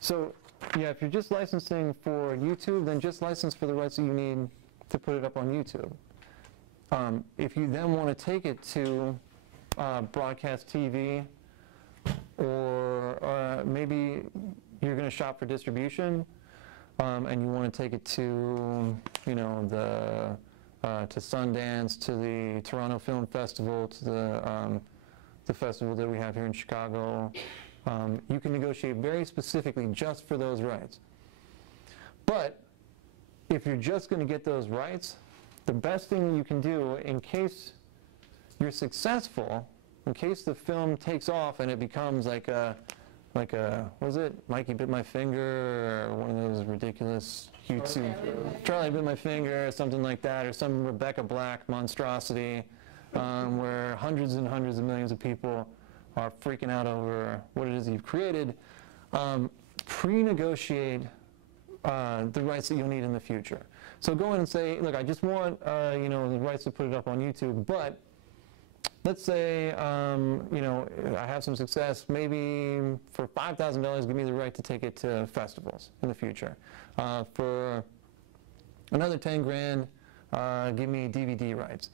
So yeah, if you're just licensing for YouTube, then just license for the rights that you need to put it up on YouTube. If you then want to take it to broadcast TV, or maybe you're going to shop for distribution, and you want to take it to, to Sundance, to the Toronto Film Festival, to the festival that we have here in Chicago. You can negotiate very specifically just for those rights. But if you're just going to get those rights, the best thing you can do, in case you're successful, in case the film takes off and it becomes like a what was it, Mikey Bit My Finger, or one of those ridiculous YouTube, Charlie Bit My Finger, or something like that, or some Rebecca Black monstrosity, where hundreds and hundreds of millions of people are freaking out over what it is that you've created. Pre-negotiate the rights that you'll need in the future. So go in and say, look, I just want the rights to put it up on YouTube, but let's say I have some success. Maybe for $5,000, give me the right to take it to festivals in the future. For another 10 grand, give me DVD rights.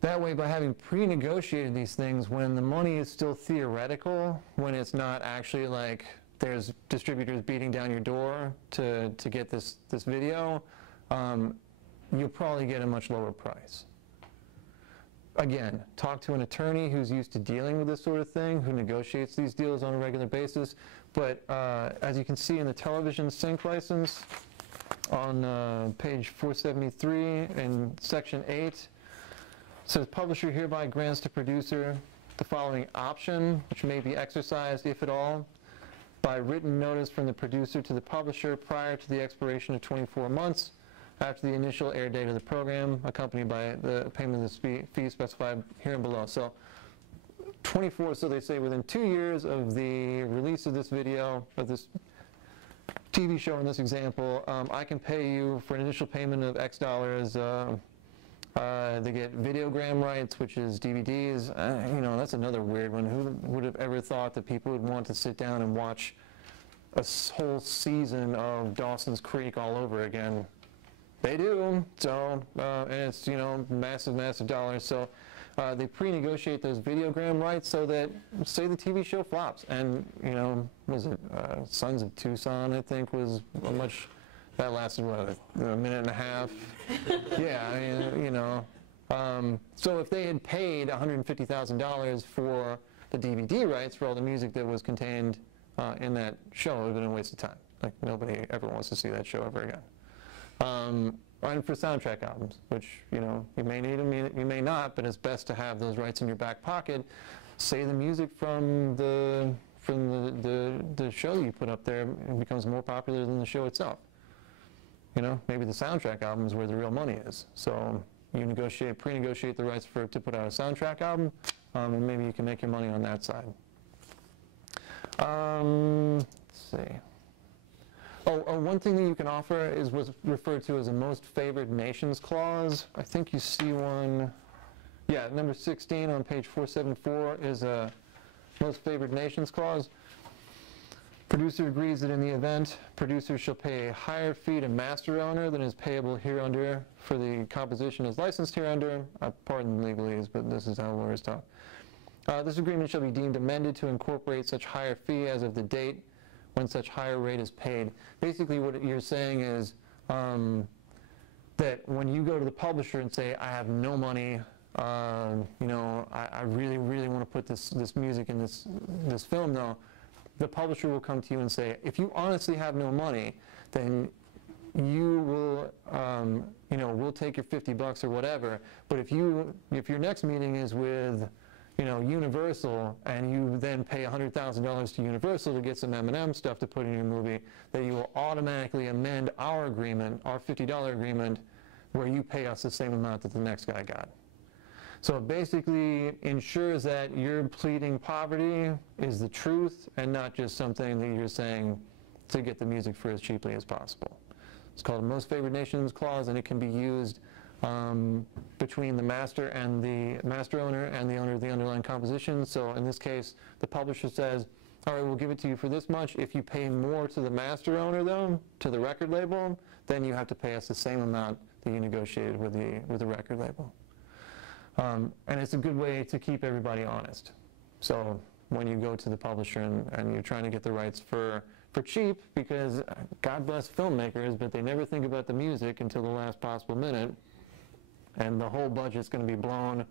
That way, by having pre-negotiated these things, when the money is still theoretical, when it's not actually like there's distributors beating down your door to get this video, you'll probably get a much lower price. Again, talk to an attorney who's used to dealing with this sort of thing, who negotiates these deals on a regular basis. But as you can see in the television sync license on page 473 in section 8, it says publisher hereby grants to producer the following option, which may be exercised, if at all, by written notice from the producer to the publisher prior to the expiration of 24 months after the initial air date of the program, accompanied by the payment of the fee specified here and below. So 24, so they say within 2 years of the release of this video, of this TV show in this example, I can pay you for an initial payment of X dollars. They get videogram rights, which is DVDs. You know, that's another weird one. Who would have ever thought that people would want to sit down and watch a whole season of Dawson's Creek all over again? They do, so, and it's, you know, massive, massive dollars. So they pre-negotiate those videogram rights so that, say the TV show flops, and, you know, was it Sons of Tucson, I think, was a much, that lasted, what, a minute and a half? Yeah, I mean, you know. So if they had paid $150,000 for the DVD rights for all the music that was contained in that show, it would have been a waste of time. Like, nobody ever wants to see that show ever again. And for soundtrack albums, which, you know, you may need them, you may not, but it's best to have those rights in your back pocket. Say the music from the show you put up there becomes more popular than the show itself. You know, maybe the soundtrack album is where the real money is. So you pre-negotiate the rights to put out a soundtrack album, and maybe you can make your money on that side. Let's see. Oh, one thing that you can offer is what's referred to as a most favored nations clause. I think you see one, yeah, number 16 on page 474 is a most favored nations clause. Producer agrees that in the event, producer shall pay a higher fee to master owner than is payable hereunder for the composition as licensed hereunder. Pardon the legalese, but this is how lawyers talk. This agreement shall be deemed amended to incorporate such higher fee as of the date when such higher rate is paid. Basically what you're saying is that when you go to the publisher and say, I have no money, you know, I really, really want to put this music in this film though, the publisher will come to you and say, if you honestly have no money, then you will, you know, we'll take your 50 bucks or whatever, but if your next meeting is with, you know, Universal, and you then pay $100,000 to Universal to get some M&M stuff to put in your movie, that you will automatically amend our agreement, our $50 agreement, where you pay us the same amount that the next guy got. So it basically ensures that your pleading poverty is the truth and not just something that you're saying to get the music for as cheaply as possible. It's called a most favored nations clause, and it can be used between the master and the master owner and the owner of the underlying composition. So in this case, the publisher says, all right, we'll give it to you for this much. If you pay more to the master owner, though, to the record label, then you have to pay us the same amount that you negotiated with the record label. And it's a good way to keep everybody honest. So when you go to the publisher and you're trying to get the rights for cheap, because God bless filmmakers, but they never think about the music until the last possible minute, and the whole budget's going to be blown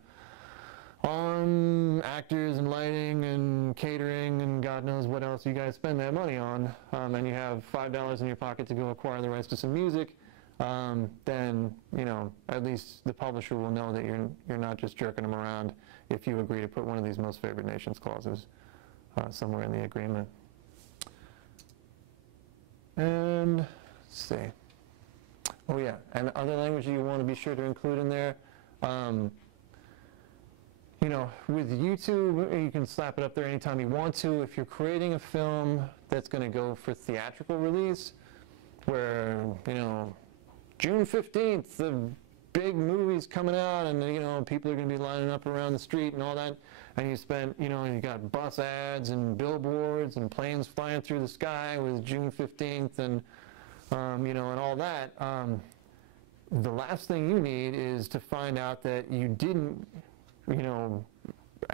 on actors and lighting and catering and God knows what else you guys spend that money on, and you have $5 in your pocket to go acquire the rights to some music, then, you know, at least the publisher will know that you're not just jerking them around if you agree to put one of these most favored nations clauses somewhere in the agreement. And let's see. Oh yeah, and other language you want to be sure to include in there. You know, with YouTube, you can slap it up there anytime you want to. If you're creating a film that's going to go for theatrical release, where, you know, June 15th, the big movie's coming out, and, you know, people are going to be lining up around the street and all that, and you spent, you know, you got bus ads and billboards and planes flying through the sky with June 15th and, you know, and all that. The last thing you need is to find out that you didn't, you know,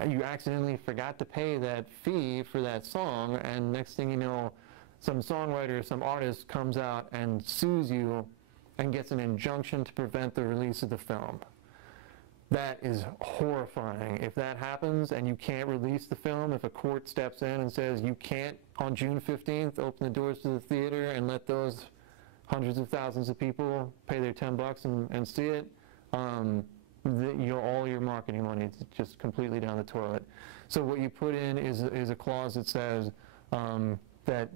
you accidentally forgot to pay that fee for that song, and next thing you know, some songwriter, some artist comes out and sues you and gets an injunction to prevent the release of the film. That is horrifying. If that happens and you can't release the film, if a court steps in and says you can't, on June 15th, open the doors to the theater and let those hundreds of thousands of people pay their $10 and see it, all your marketing money is just completely down the toilet. So what you put in is a clause that says that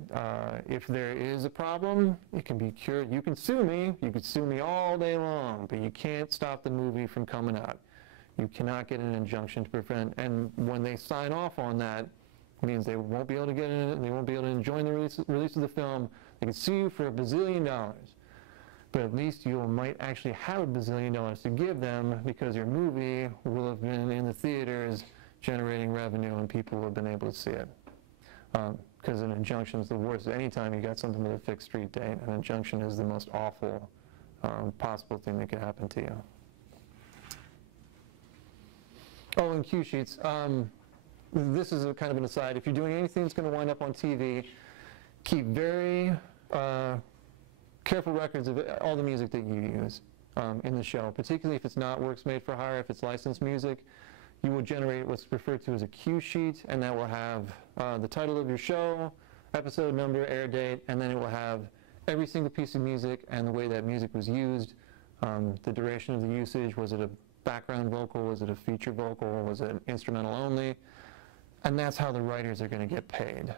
if there is a problem, it can be cured. You can sue me. You can sue me all day long, but you can't stop the movie from coming out. You cannot get an injunction to prevent. And when they sign off on that, it means they won't be able to get in it. They won't be able to enjoy the release of the film. They can sue you for $1 bazillion. But at least you might actually have $1 bazillion to give them because your movie will have been in the theaters generating revenue and people will have been able to see it. Because an injunction is the worst. Anytime you got something with a fixed street date, an injunction is the most awful possible thing that could happen to you. Oh, and cue sheets. This is a kind of an aside. If you're doing anything that's going to wind up on TV, keep very careful records of all the music that you use in the show, particularly if it's not works made for hire, if it's licensed music. You will generate what's referred to as a cue sheet, and that will have the title of your show, episode number, air date, and then it will have every single piece of music and the way that music was used, the duration of the usage. Was it a background vocal? Was it a feature vocal? Was it instrumental only? And that's how the writers are going to get paid.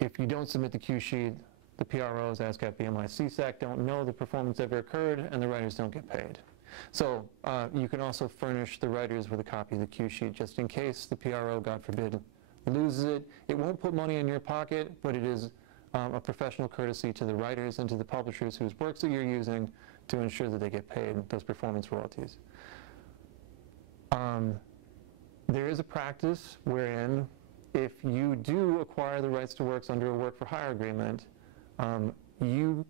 If you don't submit the cue sheet, the PROs, ASCAP, BMI, CSAC don't know the performance ever occurred, and the writers don't get paid. So you can also furnish the writers with a copy of the cue sheet just in case the PRO, God forbid, loses it. It won't put money in your pocket, but it is a professional courtesy to the writers and to the publishers whose works that you're using to ensure that they get paid those performance royalties. There is a practice wherein if you do acquire the rights to works under a work for hire agreement, you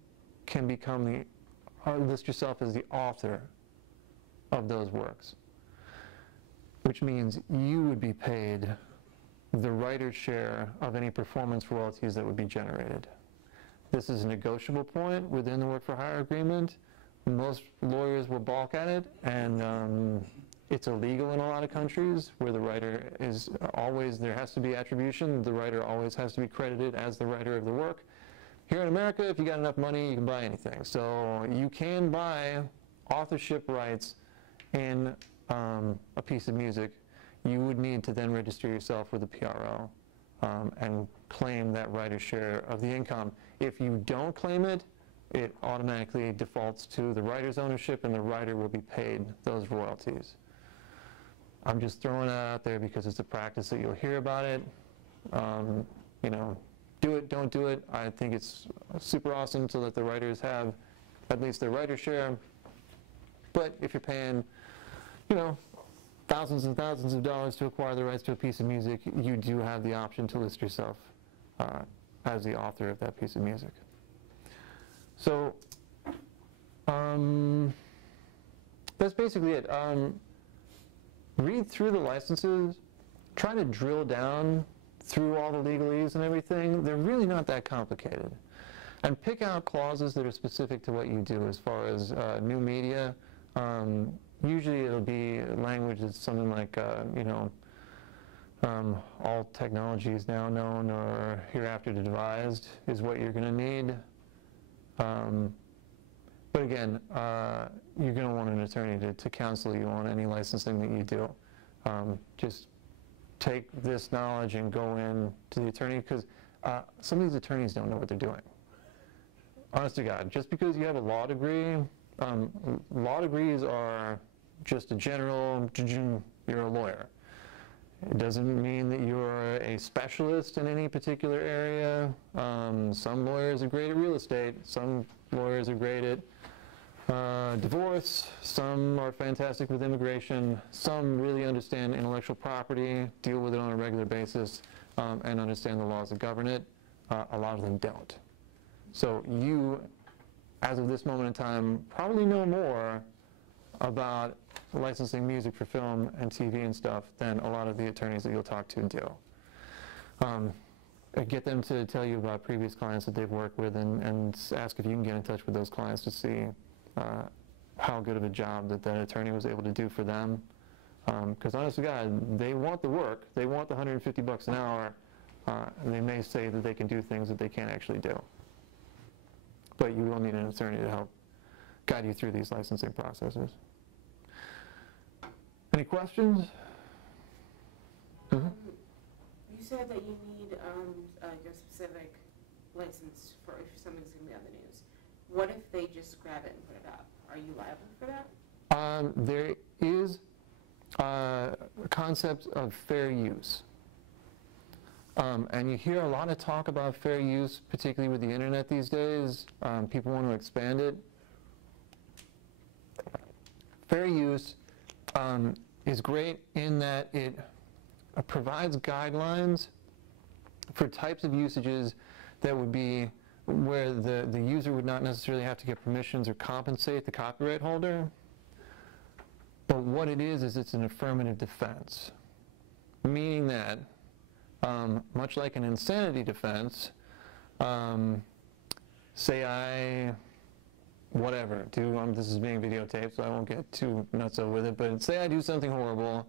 can become list yourself as the author of those works, which means you would be paid the writer's share of any performance royalties that would be generated. This is a negotiable point within the work for hire agreement. Most lawyers will balk at it, and it's illegal in a lot of countries where the writer is always, there has to be attribution. The writer always has to be credited as the writer of the work. Here in America, if you got enough money, you can buy anything. So you can buy authorship rights in a piece of music. You would need to then register yourself with a PRO and claim that writer's share of the income. If you don't claim it, it automatically defaults to the writer's ownership, and the writer will be paid those royalties. I'm just throwing that out there because it's a practice that you'll hear about it. You know, do it, don't do it. I think it's super awesome to let the writers have at least their writer's share. But if you're paying, you know, thousands and thousands of dollars to acquire the rights to a piece of music, you do have the option to list yourself as the author of that piece of music. So that's basically it. Read through the licenses, try to drill down through all the legalese and everything. They're really not that complicated. And pick out clauses that are specific to what you do as far as new media. Usually it'll be language that's something like, you know, all technology is now known or hereafter devised is what you're going to need. But again, you're going to want an attorney to counsel you on any licensing that you do. Just take this knowledge and go in to the attorney, because some of these attorneys don't know what they're doing. Honest to God, just because you have a law degree, law degrees are just a general, you're a lawyer. It doesn't mean that you're a specialist in any particular area. Some lawyers are great at real estate. Some lawyers are great at divorce. Some are fantastic with immigration. Some really understand intellectual property, deal with it on a regular basis, and understand the laws that govern it. A lot of them don't. So you, as of this moment in time, probably know more about licensing music for film and TV and stuff than a lot of the attorneys that you'll talk to do. get them to tell you about previous clients that they've worked with, and ask if you can get in touch with those clients to see how good of a job that attorney was able to do for them. Because honest to God, they want the work, they want the $150 an hour, and they may say that they can do things that they can't actually do. But you will need an attorney to help guide you through these licensing processes. Any questions? You said that you need like a specific license for if something's going to be on the news. What if they just grab it and put it up? Are you liable for that? There is a concept of fair use. And you hear a lot of talk about fair use, particularly with the internet these days. People want to expand it. Fair use is great in that it provides guidelines for types of usages that would be where the user would not necessarily have to get permissions or compensate the copyright holder. But what it is it's an affirmative defense, meaning that much like an insanity defense, say whatever, this is being videotaped, so I won't get too nutso with it, but say I do something horrible,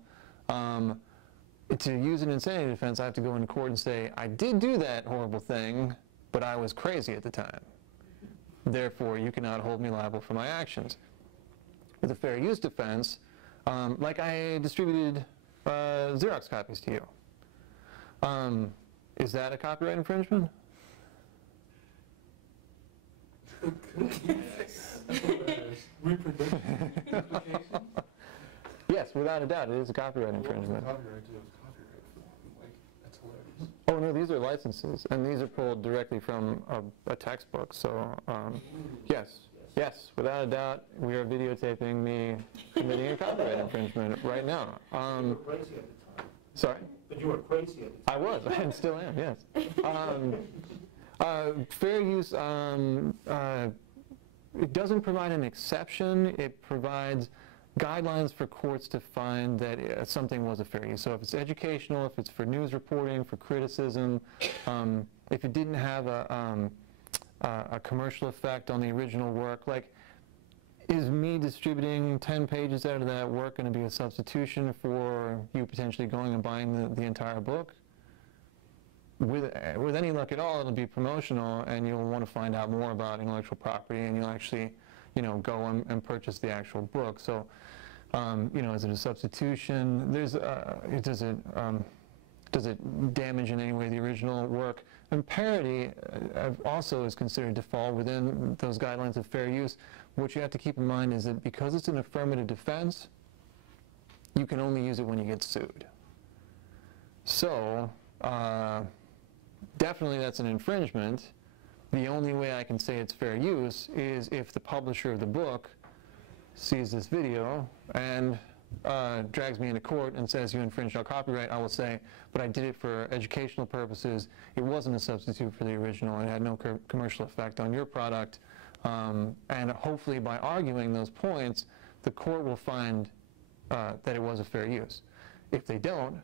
to use an insanity defense, I have to go into court and say, I did do that horrible thing, but I was crazy at the time. Therefore, you cannot hold me liable for my actions. With a fair use defense, like I distributed Xerox copies to you. Is that a copyright infringement? Reproduction? Yes, without a doubt, it is a copyright infringement. Copyright to copyright. Like, that's hilarious. Oh no, these are licenses, and these are pulled directly from a textbook. So yes, without a doubt, we are videotaping me committing a copyright infringement right now. You were crazy at the time. Sorry? But you were crazy at the time. I was, and still am, yes. Fair use, it doesn't provide an exception. It provides guidelines for courts to find that something was a fair use. So if it's educational, if it's for news reporting, for criticism, if it didn't have a commercial effect on the original work, like, is me distributing 10 pages out of that work going to be a substitution for you potentially going and buying the entire book? With any luck at all, it'll be promotional, and you'll want to find out more about intellectual property, and you'll actually, go and purchase the actual book. So, is it a substitution? Does it damage in any way the original work? And parody also is considered to fall within those guidelines of fair use. What you have to keep in mind is that because it's an affirmative defense, you can only use it when you get sued. So, definitely that's an infringement. The only way I can say it's fair use is if the publisher of the book sees this video and drags me into court and says you infringed our copyright. I will say, but I did it for educational purposes. It wasn't a substitute for the original. It had no commercial effect on your product. And hopefully by arguing those points, the court will find that it was a fair use. If they don't,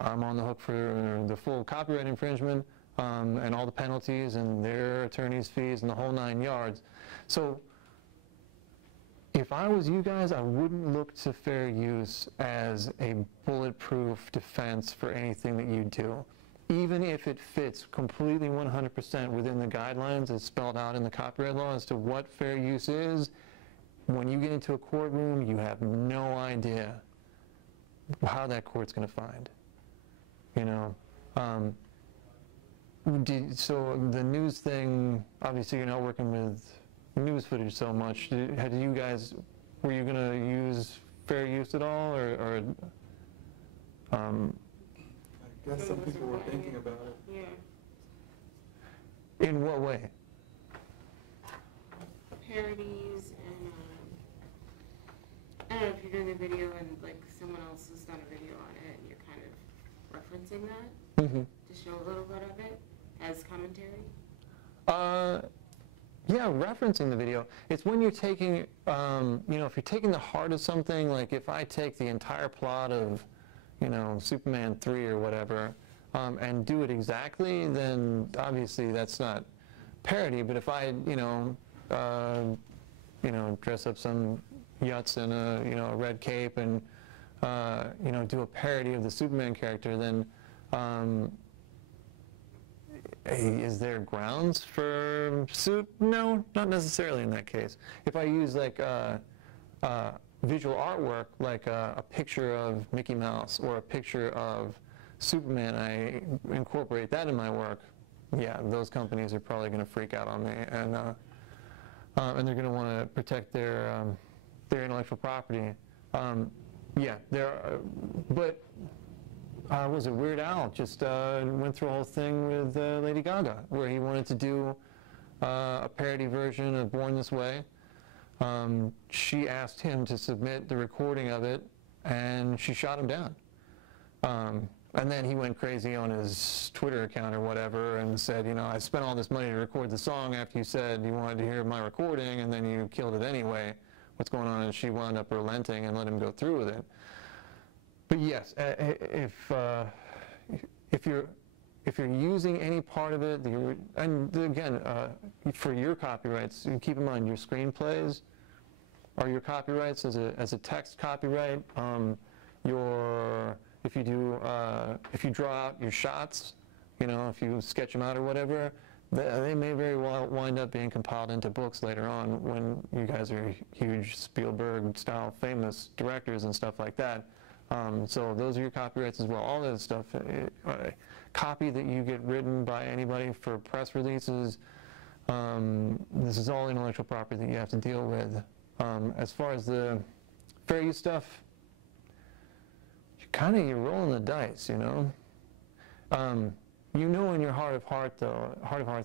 I'm on the hook for the full copyright infringement and all the penalties and their attorney's fees and the whole 9 yards. So if I was you guys, I wouldn't look to fair use as a bulletproof defense for anything that you do, even if it fits completely 100% within the guidelines as spelled out in the copyright law as to what fair use is. When you get into a courtroom, you have no idea how that court's going to find. So the news thing, obviously you're not working with news footage so much. Were you going to use fair use at all, or I guess some people were thinking about it. Yeah. in what way? Parodies and I don't know if you're doing a video and like someone else has done a video on it and you're kind of referencing that to show a little bit of it as commentary. Yeah, referencing the video. It's when you're taking, if you're taking the heart of something, like if I take the entire plot of, Superman 3 or whatever, and do it exactly, then obviously that's not parody. But if I, dress up some Yutz in a red cape and do a parody of the Superman character, then is there grounds for suit? No, not necessarily in that case. If I use like visual artwork, like a picture of Mickey Mouse or a picture of Superman, I incorporate that in my work, yeah, those companies are probably going to freak out on me, and they're going to want to protect their intellectual property. Yeah, there are, but was it Weird Al just went through a whole thing with Lady Gaga, where he wanted to do a parody version of Born This Way. She asked him to submit the recording of it, and she shot him down. And then he went crazy on his Twitter account or whatever and said, I spent all this money to record the song after you said you wanted to hear my recording, and then you killed it anyway. What's going on? And she wound up relenting and let him go through with it. But yes, if you're using any part of it, and again, for your copyrights, keep in mind your screenplays are your copyrights as a text copyright. If you draw out your shots, if you sketch them out or whatever, they may very well wind up being compiled into books later on when you guys are huge Spielberg-style famous directors and stuff like that. So those are your copyrights as well. All that stuff, copy that you get written by anybody for press releases, this is all intellectual property that you have to deal with. As far as the fair use stuff, you're rolling the dice, in your heart of hearts,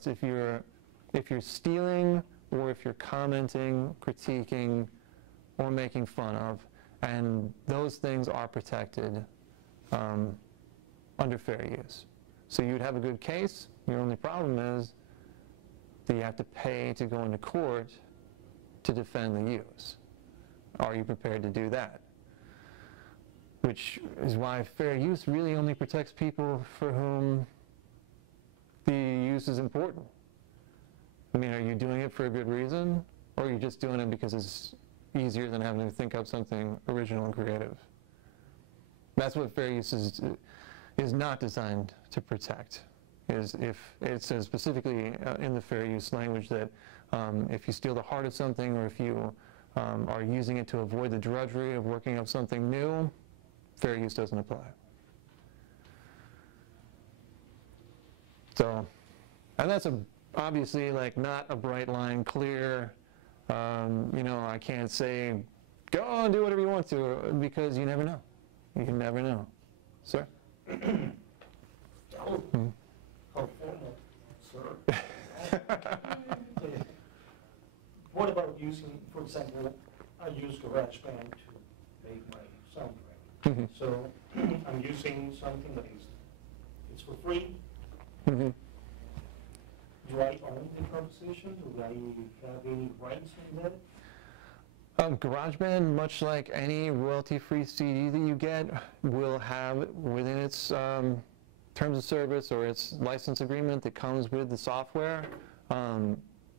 if you're stealing or if you're commenting, critiquing, or making fun of, and those things are protected under fair use. So you'd have a good case. Your only problem is that you have to pay to go into court to defend the use. Are you prepared to do that? Which is why fair use really only protects people for whom the use is important. I mean, are you doing it for a good reason, or are you just doing it because it's easier than having to think up something original and creative? That's what fair use is not designed to protect. Is if it says specifically in the fair use language that if you steal the heart of something, or if you are using it to avoid the drudgery of working up something new, fair use doesn't apply. So, and that's obviously not a bright line, clear, I can't say, go and do whatever you want to, because you never know. You can never know. Sir? How formal, sir. What about using, for example, I use GarageBand to make my soundtrack. So I'm using something that it's for free. Do I own the composition? Do I have any rights in that? GarageBand, much like any royalty-free CD that you get, will have within its terms of service or its license agreement that comes with the software,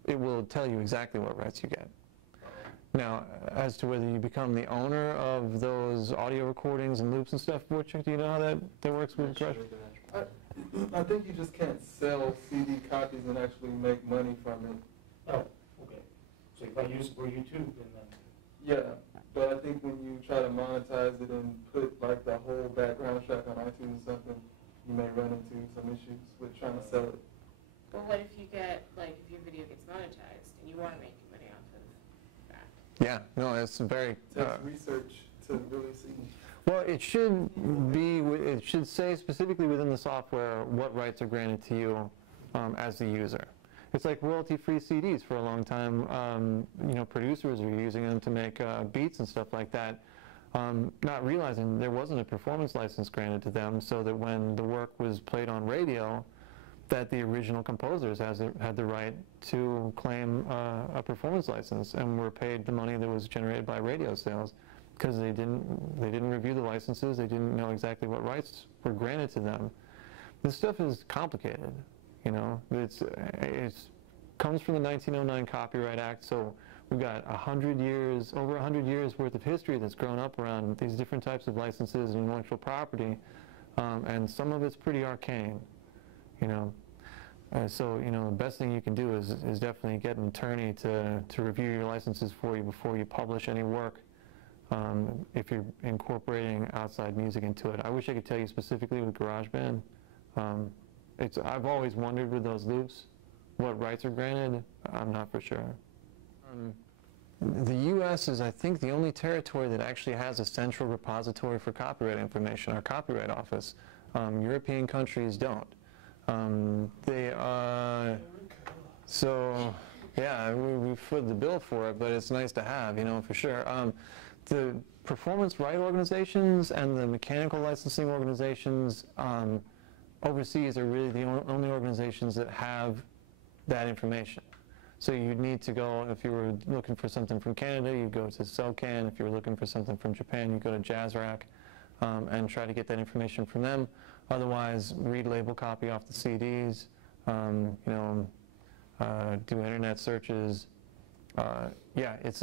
it will tell you exactly what rights you get. Now, as to whether you become the owner of those audio recordings and loops and stuff, Wojciech, do you know how that works with GarageBand? I think you just can't sell CD copies and actually make money from it. Oh, okay. So if I use it for YouTube, then yeah, but I think when you try to monetize it and put the whole background track on iTunes or something, you may run into some issues with trying to sell it. But what if you get, if your video gets monetized and you are making money off of that? Yeah, no, it's very... It takes research to really see. Well, it should say specifically within the software what rights are granted to you as the user. It's like royalty-free CDs for a long time. Producers are using them to make beats and stuff like that, not realizing there wasn't a performance license granted to them, so that when the work was played on radio, that the original composers had the right to claim a performance license and were paid the money that was generated by radio sales, because they didn't review the licenses, they didn't know exactly what rights were granted to them. this stuff is complicated, you know. It's comes from the 1909 Copyright Act, so we've got 100 years, over 100 years worth of history that's grown up around these different types of licenses and intellectual property, and some of it's pretty arcane, you know. So, you know, the best thing you can do is definitely get an attorney to review your licenses for you before you publish any work, if you're incorporating outside music into it. I wish I could tell you specifically with GarageBand. I've always wondered with those loops, what rights are granted. I'm not for sure. The U.S. is, I think, the only territory that actually has a central repository for copyright information, our Copyright Office. European countries don't. So, yeah, we foot the bill for it, but it's nice to have, you know, for sure. The performance right organizations and the mechanical licensing organizations overseas are really the only organizations that have that information. So you'd need to go, if you were looking for something from Canada, you'd go to SOCAN. If you were looking for something from Japan, you'd go to JazzRack and try to get that information from them. Otherwise, read label copy off the CDs, you know, do internet searches. Yeah, it's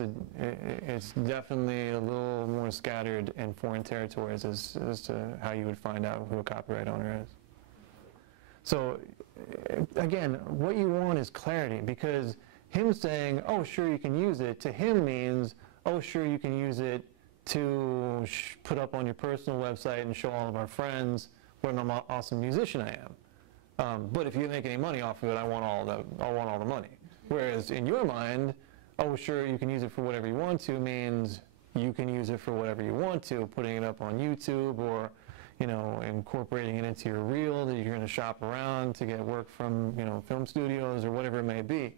definitely a little more scattered in foreign territories as to how you would find out who a copyright owner is. So, again, what you want is clarity, because him saying, oh, sure, you can use it, to him means, oh, sure, you can use it to put up on your personal website and show all of our friends what an awesome musician I am. But if you make any money off of it, I want all the money. Whereas in your mind, oh, sure, you can use it for whatever you want to means you can use it for whatever you want to, putting it up on YouTube or, you know, incorporating it into your reel that you're going to shop around to get work from, you know, film studios or whatever it may be.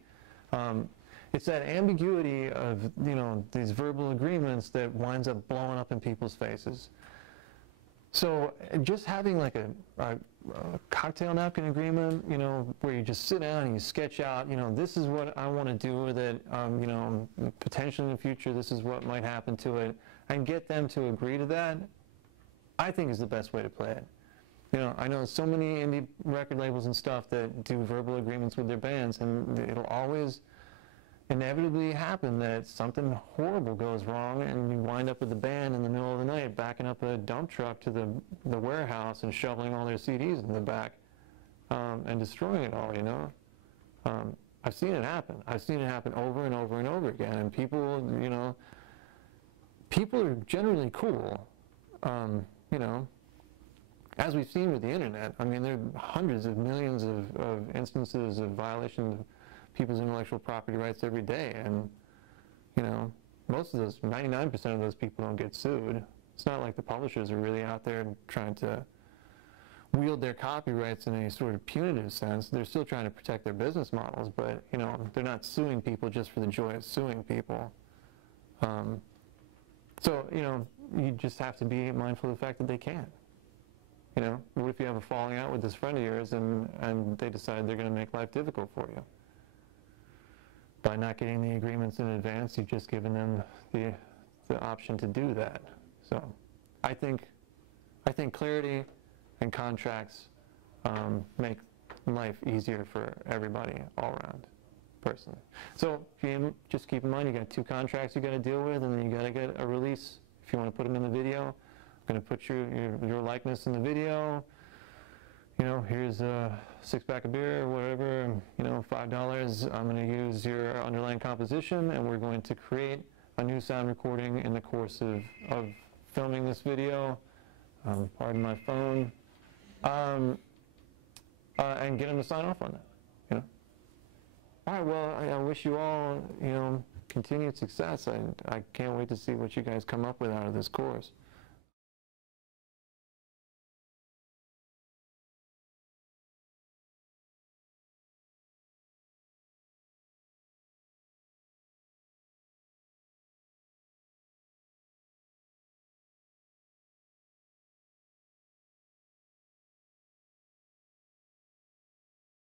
It's that ambiguity of, you know, these verbal agreements that winds up blowing up in people's faces. So just having like a cocktail napkin agreement, you know, where you just sit down and you sketch out, you know, this is what I want to do with it, you know, potentially in the future this is what might happen to it, and get them to agree to that, I think is the best way to play it. You know, I know so many indie record labels and stuff that do verbal agreements with their bands, and it'll always inevitably happen that something horrible goes wrong and you wind up with the band in the middle of the night backing up a dump truck to the warehouse and shoveling all their CDs in the back and destroying it all, you know. I've seen it happen. I've seen it happen over and over and over again, and people, you know, people are generally cool, you know, as we've seen with the internet. I mean, there are hundreds of millions of instances of violations of people's intellectual property rights every day, and, you know, most of those, 99% of those people don't get sued. It's not like the publishers are really out there trying to wield their copyrights in any sort of punitive sense. They're still trying to protect their business models, but, you know, they're not suing people just for the joy of suing people. So, you know, you just have to be mindful of the fact that they can. You know, what if you have a falling out with this friend of yours and they decide they're going to make life difficult for you? By not getting the agreements in advance, you've just given them the option to do that. So I think clarity and contracts make life easier for everybody all around, personally. So if you just keep in mind, you got 2 contracts you got to deal with, and then you got to get a release if you want to put them in the video. I'm going to put your likeness in the video. You know, here's a 6-pack of beer or whatever, you know, $5. I'm going to use your underlying composition, and we're going to create a new sound recording in the course of filming this video. Pardon my phone. And get them to sign off on that, you know. All right, well, I wish you all, you know, continued success. I can't wait to see what you guys come up with out of this course.